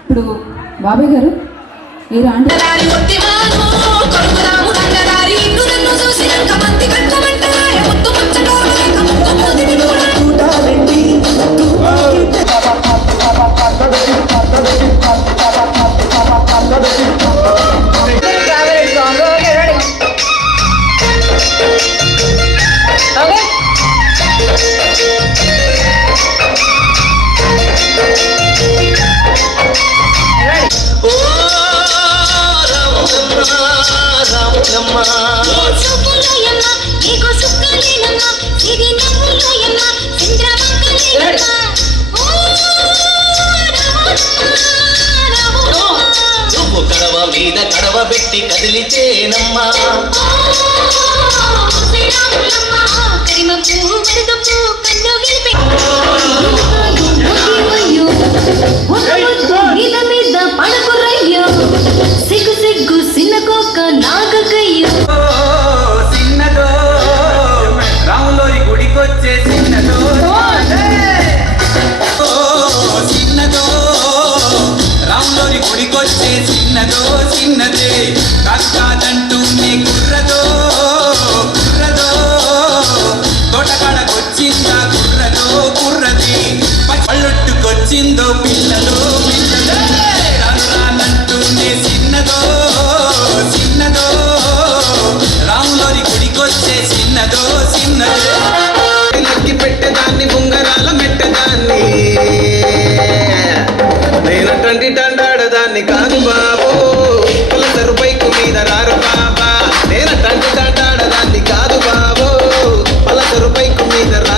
ఇప్పుడు బాబాయ్ గారు ఏరా అంటే నువ్వు కడవ మీద కడవ పెట్టి కదిలితేనమ్మా సిగ్గు సిగ్గు సిన్నకోక నాగకయ్యో చిన్నదో రాములోరి గుడికొచ్చే చిన్నదో చిన్నదో రాములోరి గుడికొచ్చే చిన్నదో చిన్నదే కాదంటూనే కుర్రదో కుర్రదో తోటకాడకొచ్చిందా కుర్రదో కుర్రది పళ్ళొట్టుకొచ్చిందో పిల్లలు పిల్లలు రానంటూనే చిన్నదో చిన్నదో రాములోరి గుడికొచ్చే చిన్నదో చిన్నదో నక్కి పెట్టేదాన్ని ఉంగరాల మెట్టదాన్ని నేనటువంటి దండాడదాన్ని కాదు బాబు పులసరు బైకు మీద రారు బాబా నేనటువంటి దండాడదాన్ని కాదు బాబు పులసరు బైకు మీద రారు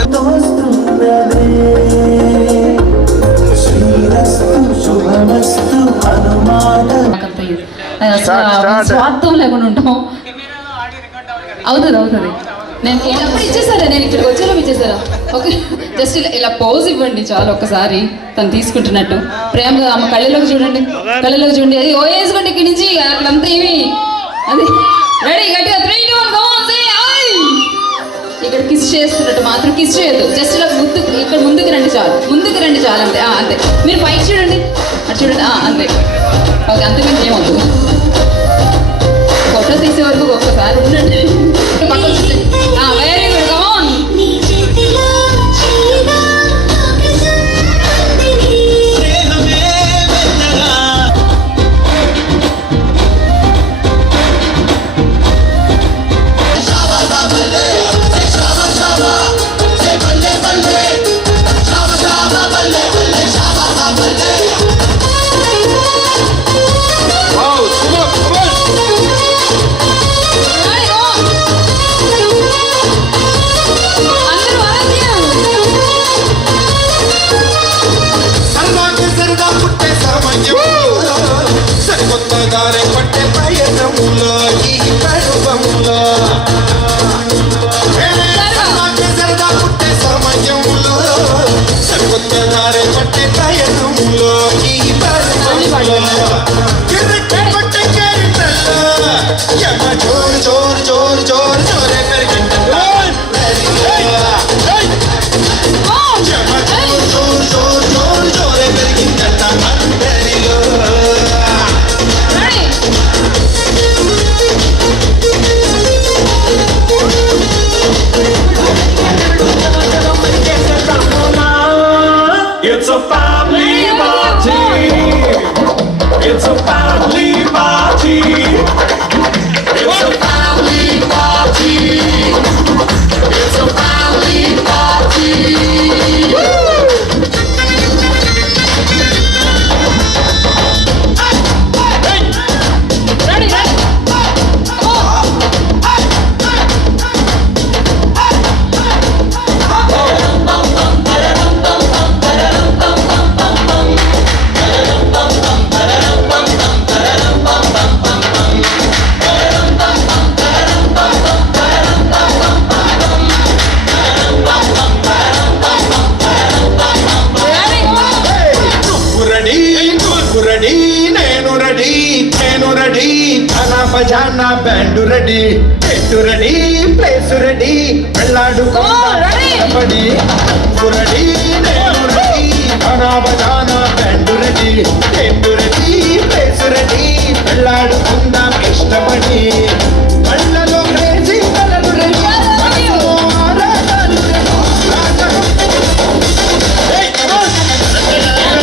స్వార్థం లేకుండా ఉంటాం. అవుతుంది నేను ఎప్పుడు ఇచ్చేసారా, నేను ఇక్కడికి వచ్చేలా ఇచ్చేసారా? ఓకే, జస్ట్ ఇలా పోజ్ ఇవ్వండి చాలు ఒక్కసారి తను తీసుకుంటున్నట్టు ప్రేమగా. అమ్మ కళ్ళలోకి చూడండి, కళ్ళలోకి చూడండి. అది ఓ వేసుకోండి ఇక్కడి నుంచి అక్కడంతా ఏమి అది రెడీ గట్టిగా 3, 2, 1 go on, say hi. ఇక్కడ కిస్ చేస్తున్నట్టు మాత్రం కిస్ చేయొద్దు. జస్ట్ ఇలా ఇక్కడ ముందుకు రండి చాలు, ముందుకు రండి చాలు అంతే. అంతే, మీరు పైకి చూడండి, అటు చూడండి, అంతే. ఓకే, అంతే, మీకు ఏమవుతుంది. ఫోటో తీసే వరకు ఒక్కసారి ఉండండి. Very good, come on. It's a family party. It's a family party. It's a family party. It's a family party. Ready వెళ్ళాడు పడి రెడీ నేను రెడీ బనా బజానా బ్యాండు రెడీ ఎండు రెడీ ప్లేస్ రెడీ వెళ్ళాడుకుందాం ఇష్టపడి కళ్ళలో క్రేజీ కలలు రెడీ మనసులో ఆరాటాలు రెడీ రాజకం. Hey, come on.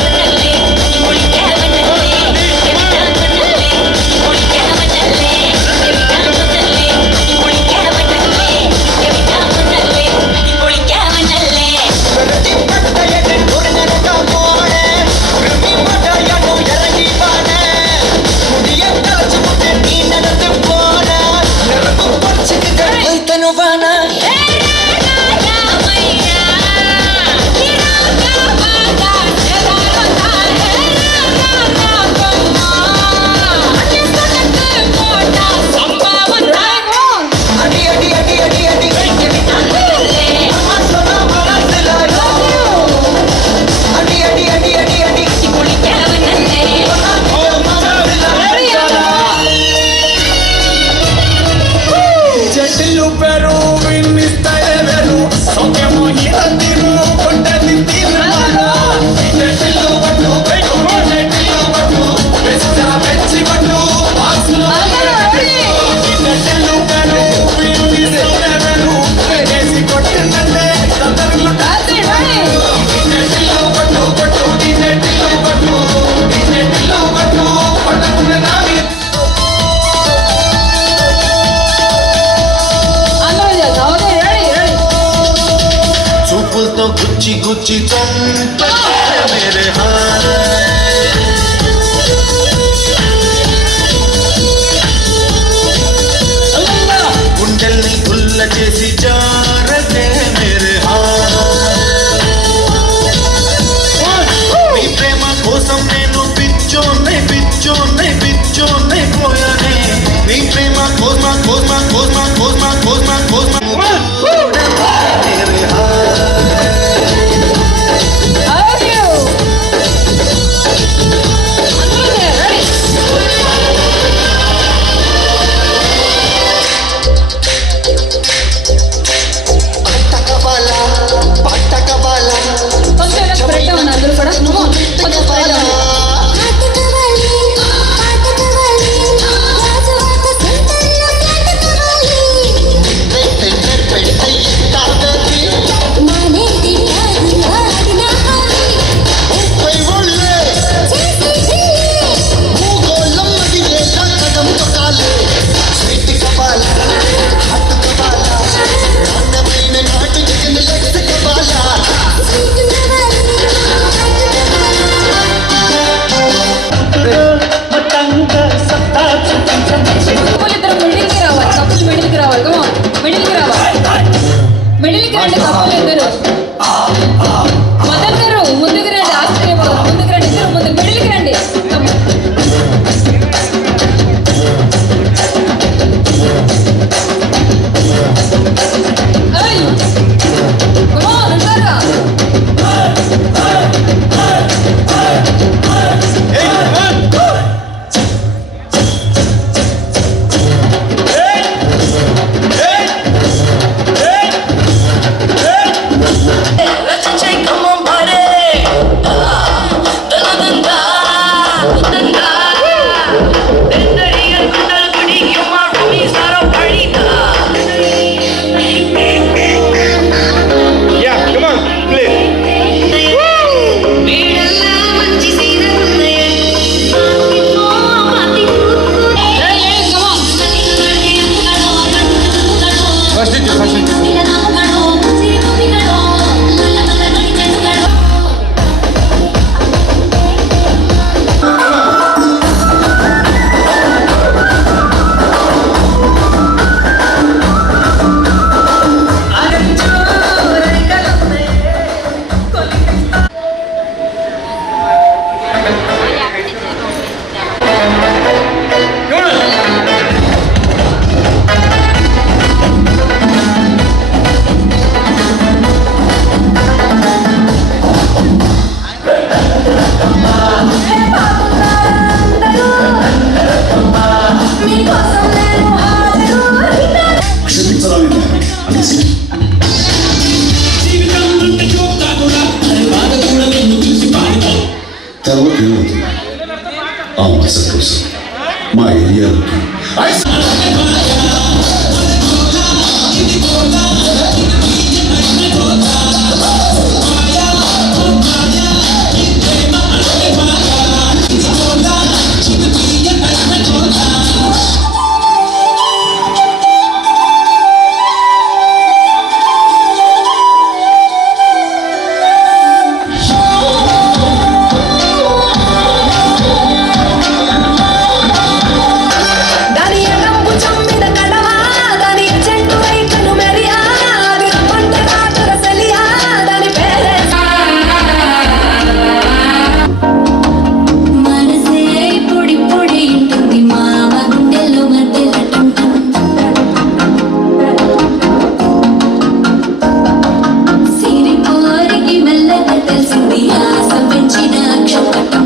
Gucci Gucci चंपके मेरे हाथ गुंडल्नी गुल्ल చేసి జారతే मेरे हाथ నీ ప్రేమ కోసం నేను పిచ్చోనే పిచ్చోనే పిచ్చోనే పోయానే నీ ప్రేమ కోస్మా కోస్మా కోస్మా కోస్మా కోస్మా కోస్మా मेरे हाथ మా ఏరియాలోకి దాని ఎడంపు చమ్మిన కడవా దాని చెట్టు వైకను మెరియా అది పంట కాటుర సెలియా దాని పేరే మనసే పొడి పొడి ఇంటుంది మామ గుండెల్లో మధ్యలో టంటం సిరి కోరికి మెల్లగా తెలిసింది ఆశ పెంచిన అక్షపటం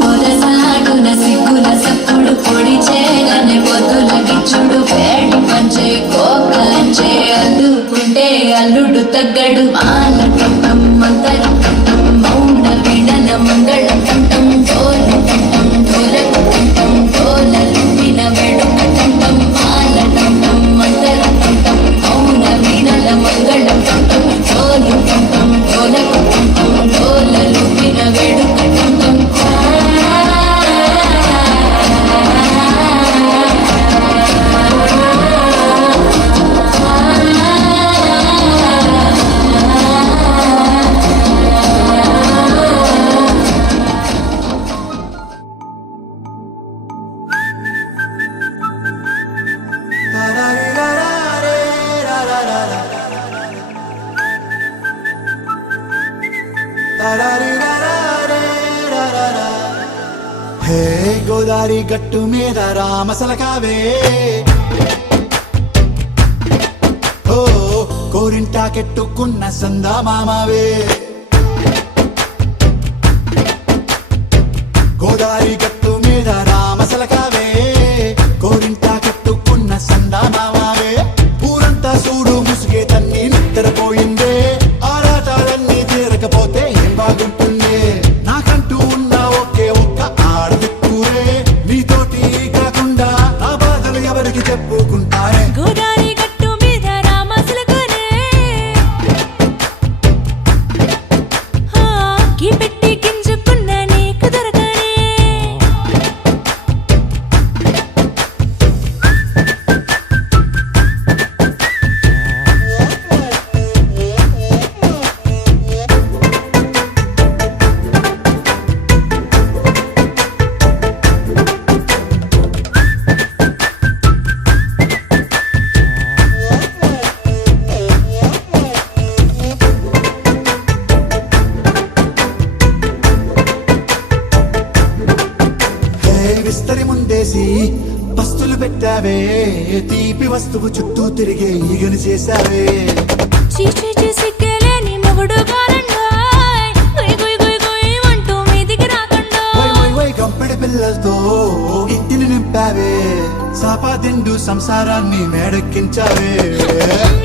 పొరసాగున సిగ్గుల సప్పుడు పొడి చేయగానే పొద్దుల గిచ్చుడు వేడి పంచే కోకంచే అల్లుకుంటే అల్లుడు తగ్గడు మాల టంటం మంతర టంటం మౌన విడన మంగళ టంటం డోల టంటం డోలకు టంటం డోల లుంబిన వెడుక టంటం మాల టంటం మంతర టంటం మౌన విడన మంగళ టంటం డోలు టంటం డోలకు టంటం డోల లుంబిన వెడుక టంటం హే గోదారి గట్టు మీద రామసలకావే ఓ కోరింటా కెట్టుకున్న సందా మామావే గోదారి గట్టు మీద రామసలకావే కోరింటా కెట్టుకున్న సందా మామావే ఊరంతా చూడు ముసుగే తన్ని నిద్రపోయిందే ఆరాటాలన్నీ తీరకపోతే ఏం బాగుంటుందే నాకంటూ ఉన్న ఒకే ఒక్క ఆడదిక్కురే నీతోటి కాకుండా నా బాధలు ఎవరికి చెప్పుకుంటారే గోదారి గట్టు మీద రామసలకనే కీ పెట్టి గింజుకున్న నీకు దొరకనే హే విస్తరి ముందేసి పస్తులు పెట్టావే తీపి వస్తువు చుట్టూ తిరిగే ఈగను చేశావే చీచీ చేసి కేలేని మొగుడు గారండాయ్ గుయ్ గుయ్ గుయ్ గుయ్ అంటూ మీదికి రాకుండా వై వై వై గంపెడి పిల్లలతో ఇంటిని నింపావే సాపాదిండు సంసారాన్ని మేడెక్కించావే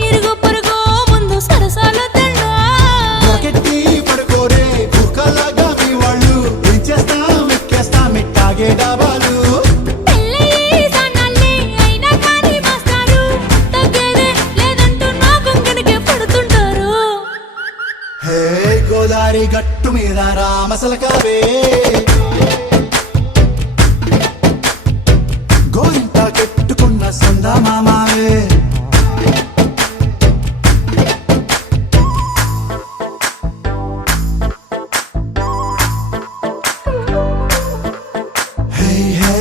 ఇరుగు పొరుగు ముందు సరసాల తండా దొరకెట్టి పడుకోరే కుక్కలాగా మీ వాళ్ళు ఏం చేస్తాం ఎక్కేస్తాం ఇట్టాగే డాబాలు పెళ్ళయి సన్నాల్ని అయినా కానీ మాస్టారు తగ్గేదే లేదంటూ నా కొంగడికే పడుతుంటారు హే గోదారి గట్టు మీద రామసలకావే గోరింటా కెట్టుకున్న సందా మామావే హే హే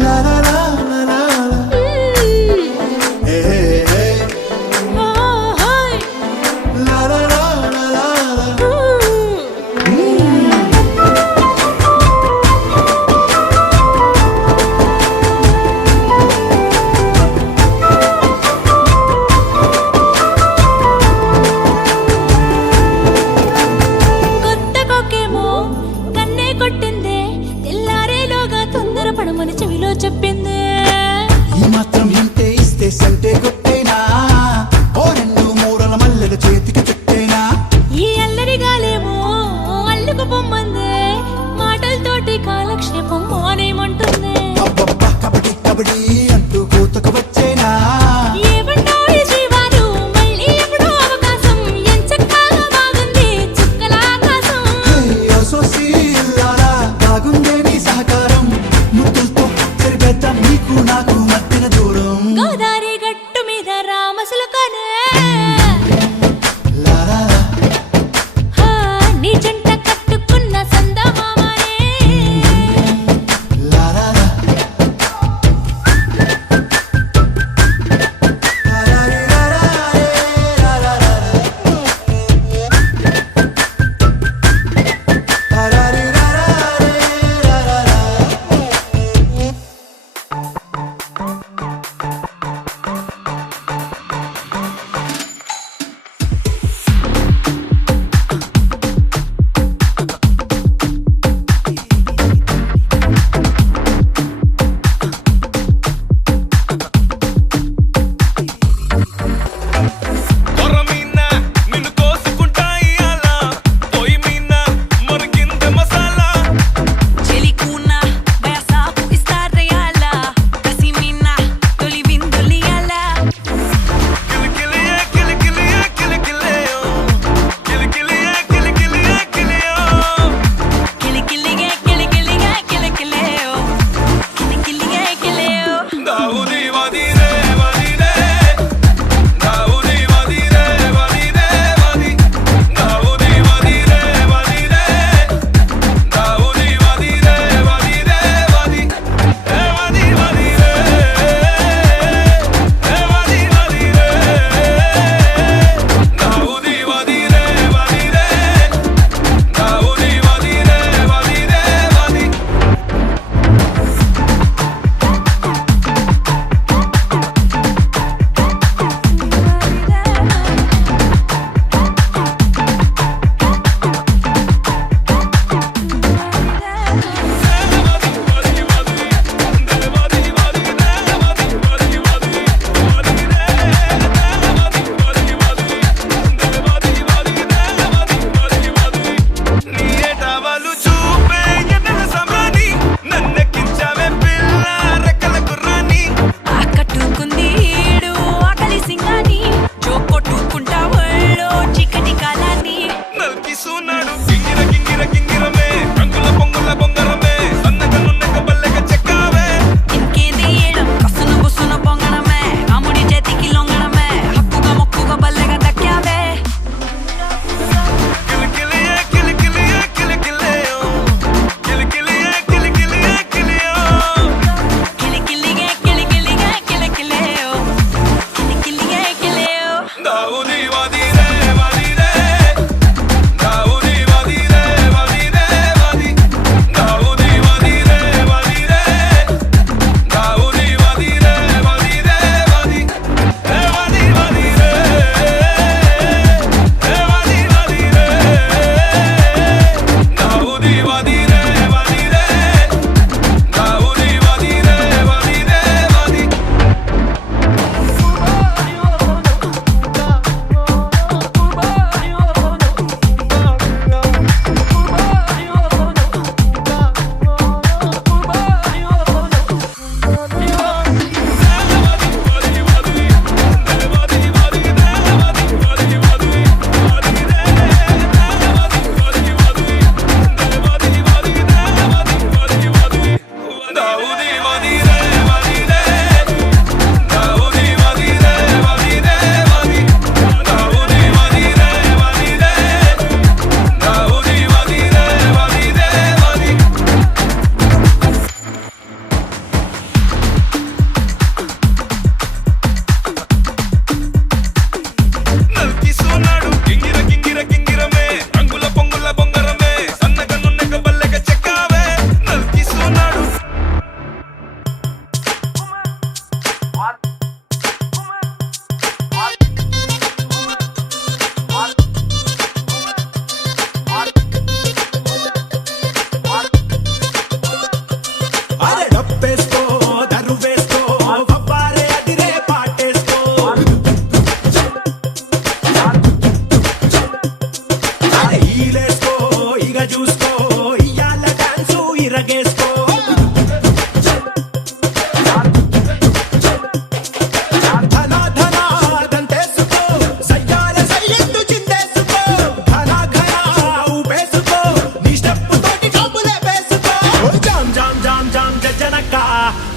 లా లా లా లా లా లా. హే హే లా లా లా లా లా లా.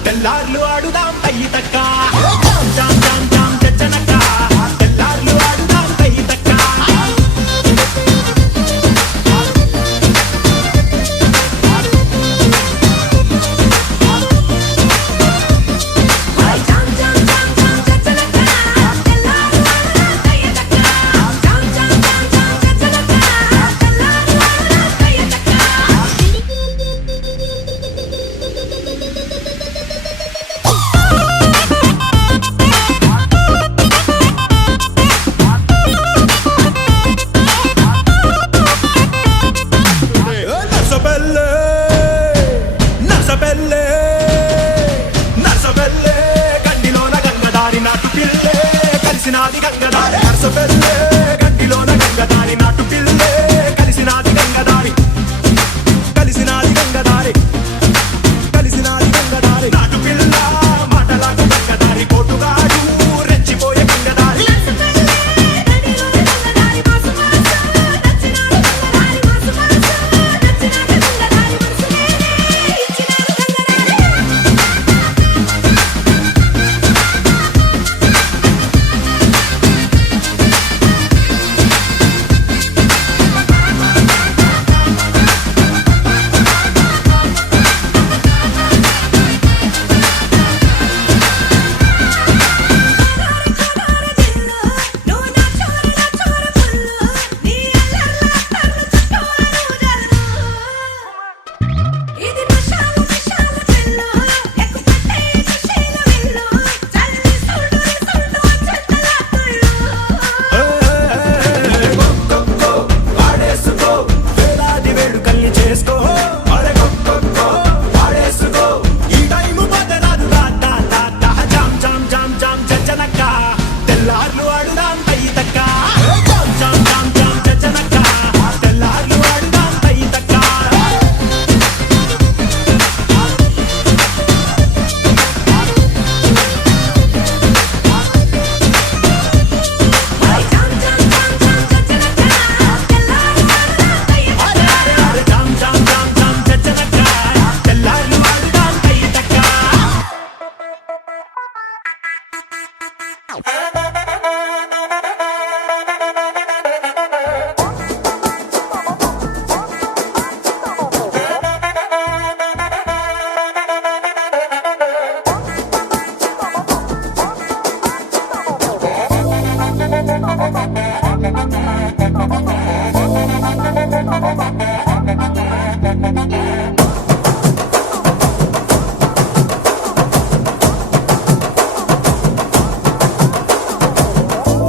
తెల్లార్లు ఆడుదాం పై తక్క జామ్ జామ్ జామ్ జామ్ తెచ్చనక్క తెల్లార్లు ఆడుదాం పై తక్క కలిసినాది గంగదారి నర్సపల్లె గడ్డిలోన గంగదారి నాటు పిల్లే కలిసినాది గంగదారి కలిసినాది గంగదారి కలిసినాది గంగదారి నాటు పిల్ల మాటలాకు గంగదారి కోటుగాడు రెచ్చిపోయే గంగదారి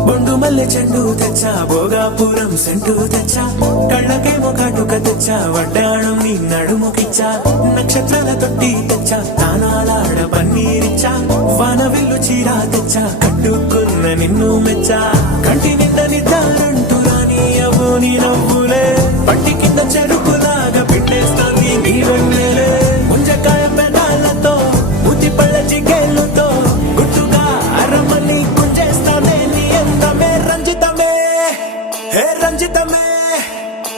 బొండు మల్లె చెండు తెచ్చా భోగాపురం సెంటు తెచ్చా కళ్ళకేమో కాటుక తెచ్చా వడ్డాణం నీ నడుముకిచ్చా నక్షత్రాల తొట్టి తెచ్చా తానాలాడ పన్నీరిచ్చా వానవిల్లు చీరా తెచ్చా కట్టుకున్న నిన్ను మెచ్చా కంటి నిండ నిద్దారంటూ రాని అవ్వు నీ నవ్వులే పట్టి కింద చెరుకులాగా పిండేస్తాంది నీ వెన్నెలే ముంజకాయ పెదాలతో ముతి పళ్ళ చికేళ్ళతో గుట్టుగా అరమని కుంజేస్తానే నీ అందమే రంజితమే హే రంజితమే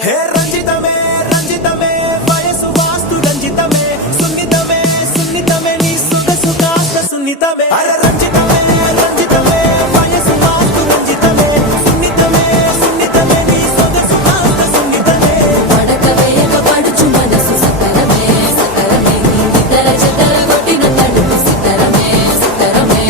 హే రంజితమే రంజితమే వయసు వాస్తు రంజితమే సున్నితమే సున్నితమే నీ సుగసు కాస్త సున్నితమే అర రంజితమే రంజితమే వయసు వాస్తు రంజితమే సున్నితమే సున్నితమే నీ సుగసు కాస్త సున్నితమే పడక వేయక పడుచు మనసు సకరమే సకరమే ఇతర చెతర కొట్టిన తడుపు సితరమే సితరమే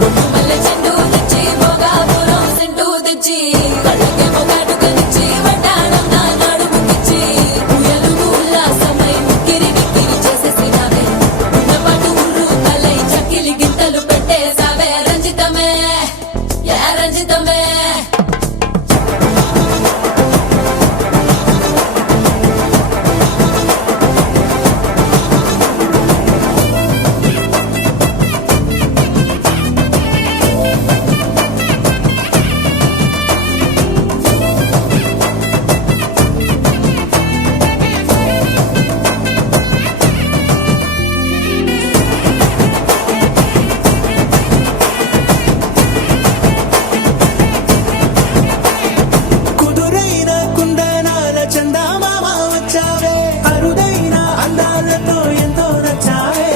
బొట్టు మల్లె చెండు తెచ్చి భోగాపురం సెంటు తెచ్చి కళ్ళకేమో కాటుకనిచ్చి వడ్డాణం నా నడుముకిచ్చి ఉయ్యలుగు ఉల్లాసమై ముక్కిరి గిక్కిరి చేసేసినావే ఉన్నపాటు ఉర్రు తలై చక్కిలి గింతలు పెట్టేసావే రంజితమే యా రంజితమే కుదురైన కుందనాల చందమామ వచ్చావే అరుదైన అందాలతో ఎంతో నచ్చావే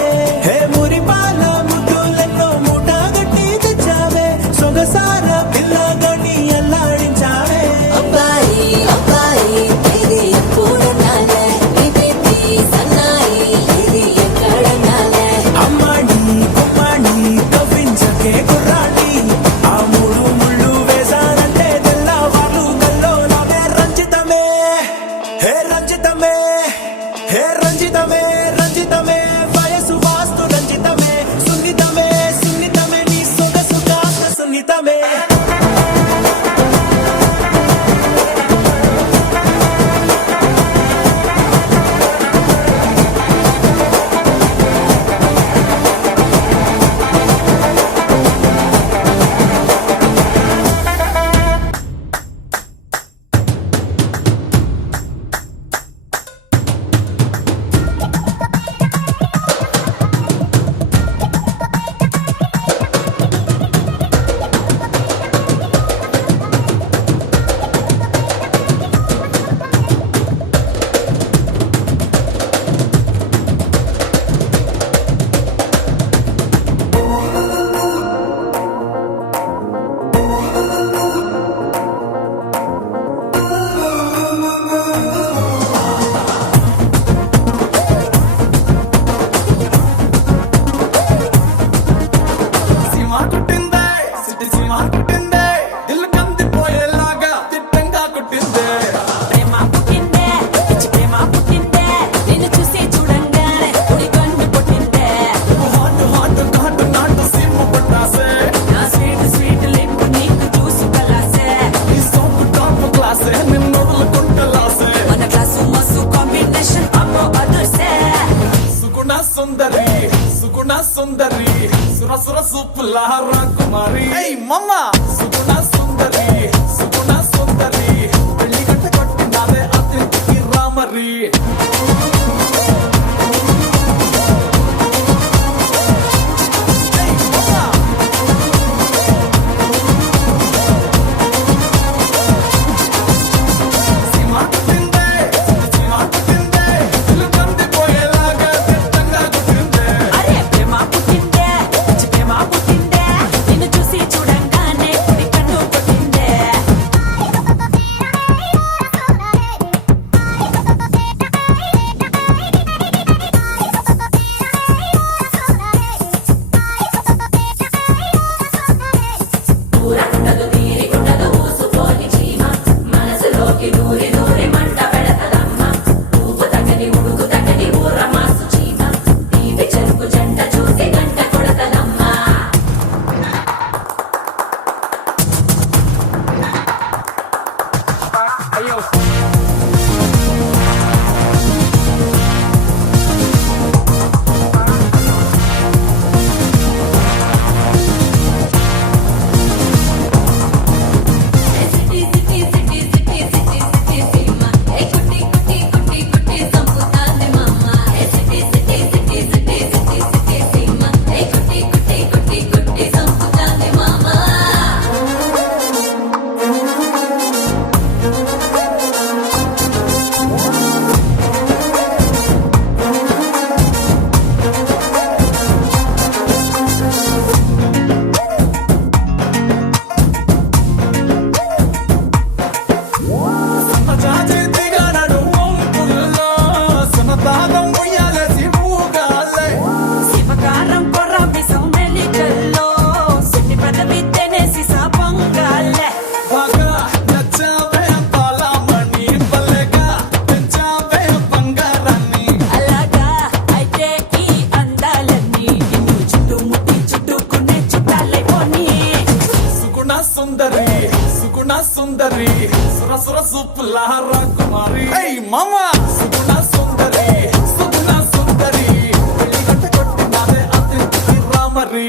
హే మురిపాల ముద్దులతో మూట గట్టి తెచ్చావే సొగసార పిల్లగని అల్లాడించావే అబ్బాయి అబ్బాయి ఇది ఎప్పుడన్నాలే ఇది సన్నాయి ఇది ఎక్కడన్నాలే అమ్మాడి కుమ్మాడి కవ్వించకే కుర్రాడి ఆ మూడు ముళ్ళు వేసానంటే తెల్లవారు కల్లో నవే రంజితమే హే రంజితమే హే రంజితమే రంజితమే వయసు వాస్తు రంజితమే సున్నితమే సున్నితమే నీ సొగసు కాస్త సున్నితమే సినిమా కుట్టిందే సిటీ సినిమా కుట్టిందే దిల్ కందిపోయేలాగా తిట్టంగా కుట్టిందే ప్రేమ పుట్టిందే పిచ్చి ప్రేమ పుట్టిందే నిన్ను చూసి చూడంగానే ఉడి కన్ను పుట్టిందే హాట్ హాట్ ఘాట్ నాటు సిమ్ము పట్టాసే నా స్వీట్ స్వీట్ లిప్ నీకు చూసి కలాసే ఈ సోపు టాప్ క్లాసే నిన్ను వదులుకుంటలాసే మన క్లాసు మసు కాంబినేషన్ అమ్మో అదర్సే సుగుణ సుందరి సుర సుర సూపుల రాకుమారి ఏయ్ మమ్మ సుగుణ సుందరి పెళ్లి గట్ట కొట్టినాదే అతిథికి రామరి ఏయ్ మమ్మ సినిమా కుట్టిందే దిల్ కందిపోయేలాగా తిట్టంగా కుట్టిందే అరే ప్రేమ పుట్టిందే పిచ్చి ప్రేమ పుట్టిందే నిన్ను చూసి చూడంగానే సుందరి సుగుణ సుందరి సుర సుర సుప్పుల రాకుమారి మామ సుగుణ సుందరి సుగుణ సుందరి పెళ్లి గంట కొట్టినారే అతిథి రామరి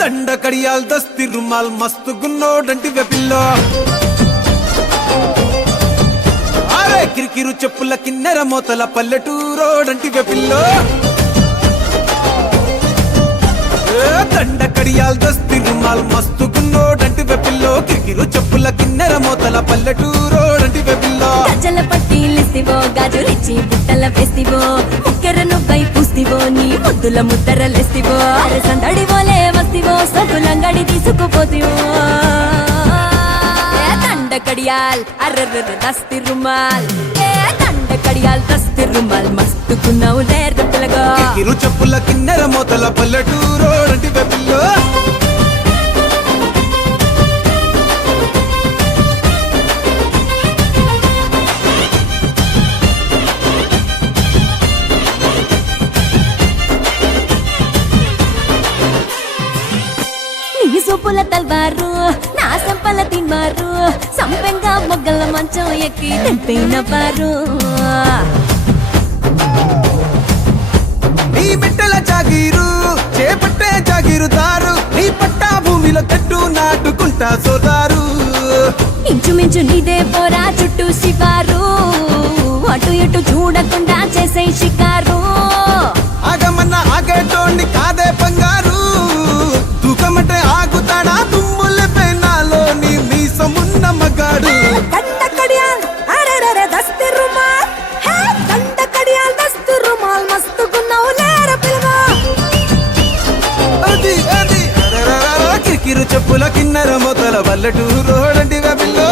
దండ కడియాల్ దస్తి రుమాల్ మస్తు గున్నోడంటి వెపిల్లో అరే కిరికిరు చెప్పుల కిన్నెర మోతల పల్లెటూరోడంటి వెపిల్లో దండ కడియాల్ దస్తి రుమాల్ మస్తు గున్నోడంటి వెపిల్లో కిరికిరు చెప్పుల కిన్నెర మోతల పల్లెటూరోడంటి వెపిల్లో గజల పట్టీలిస్తివో గాజులిచ్చి బుట్టల వేస్తివో ముక్కెర నువ్వై పూస్తివో నీ ముద్దుల ముద్దరలేస్తివో సందడి పోలే వస్తివో సగులంగడి తీసుకుపోతివో దండ కడియాల్ అర్రర్ర దస్తి రుమాల్ దండ కడియాల్ దస్తి రుమాల్ మస్తుకున్నావు లేరు పిల్లగా కిరికిరు చెప్పుల కిన్నెర మోతల పల్లెటూరోడంటి వెపిల్లో సూపుల తల్వారు నా సంపల తిన్మారు సంపెంగా మొగ్గల మంచం ఎక్కి తెంపైన పారు నీ బిడ్డల జాగీరు చేపట్టే జాగీరుదారు నీ పట్టా భూమిలో కట్టు నాటుకుంటా సోదారు ఇంచుమించు నీదే పోరా చుట్టూ శివారు అటు ఇటు చూడకుండా చేసే షికారు ఆగమన్న ఆగేటోండి కాదే బంగారు తూకమంటే ఆగుతాడా తుమ్ముల పెనాలో నీ మీసమున్న మగాడు దండ కడియాల్ అరెరెరె దస్తి రుమాల్ హే దండ కడియాల్ దస్తి రుమాల్ మస్తుకున్నావు లేర పిల్లగా అది అది అరెరెరెరె కిరికిరు చెప్పుల కిన్నెర మొదల పల్లెటూరోడంటి వెపిల్లో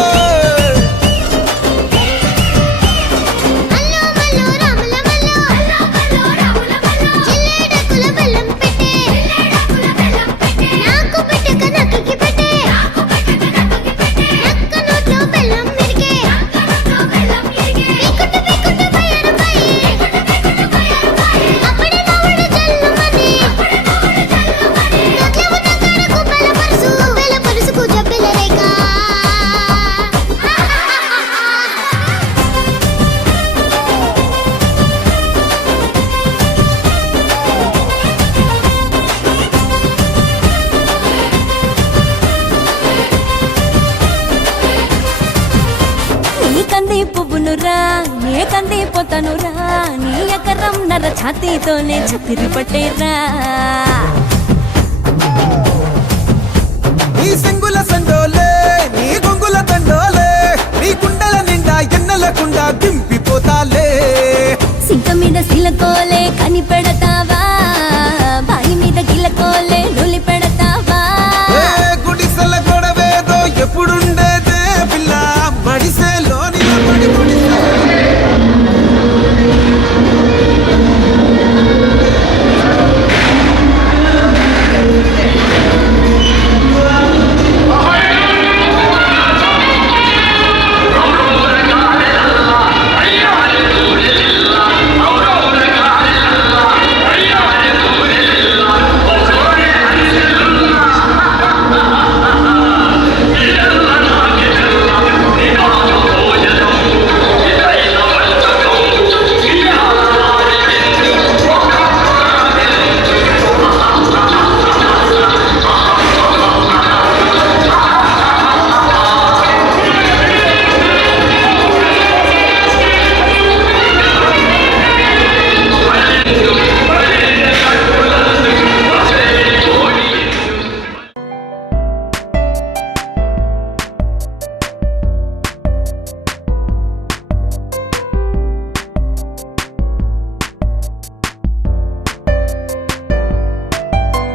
పువ్వునురా నే కంది పోతానురా నీ ఎకరం నర ఛాతీతోనే చక్కెరి పట్టేరా నీ సింగుల సండోలే నీ గొంగుల దండోలే నీ కుండల నిండా ఎన్నెలకుండా దింపిపోతాలే సింక మీద సిలకోలే కనిపెడతా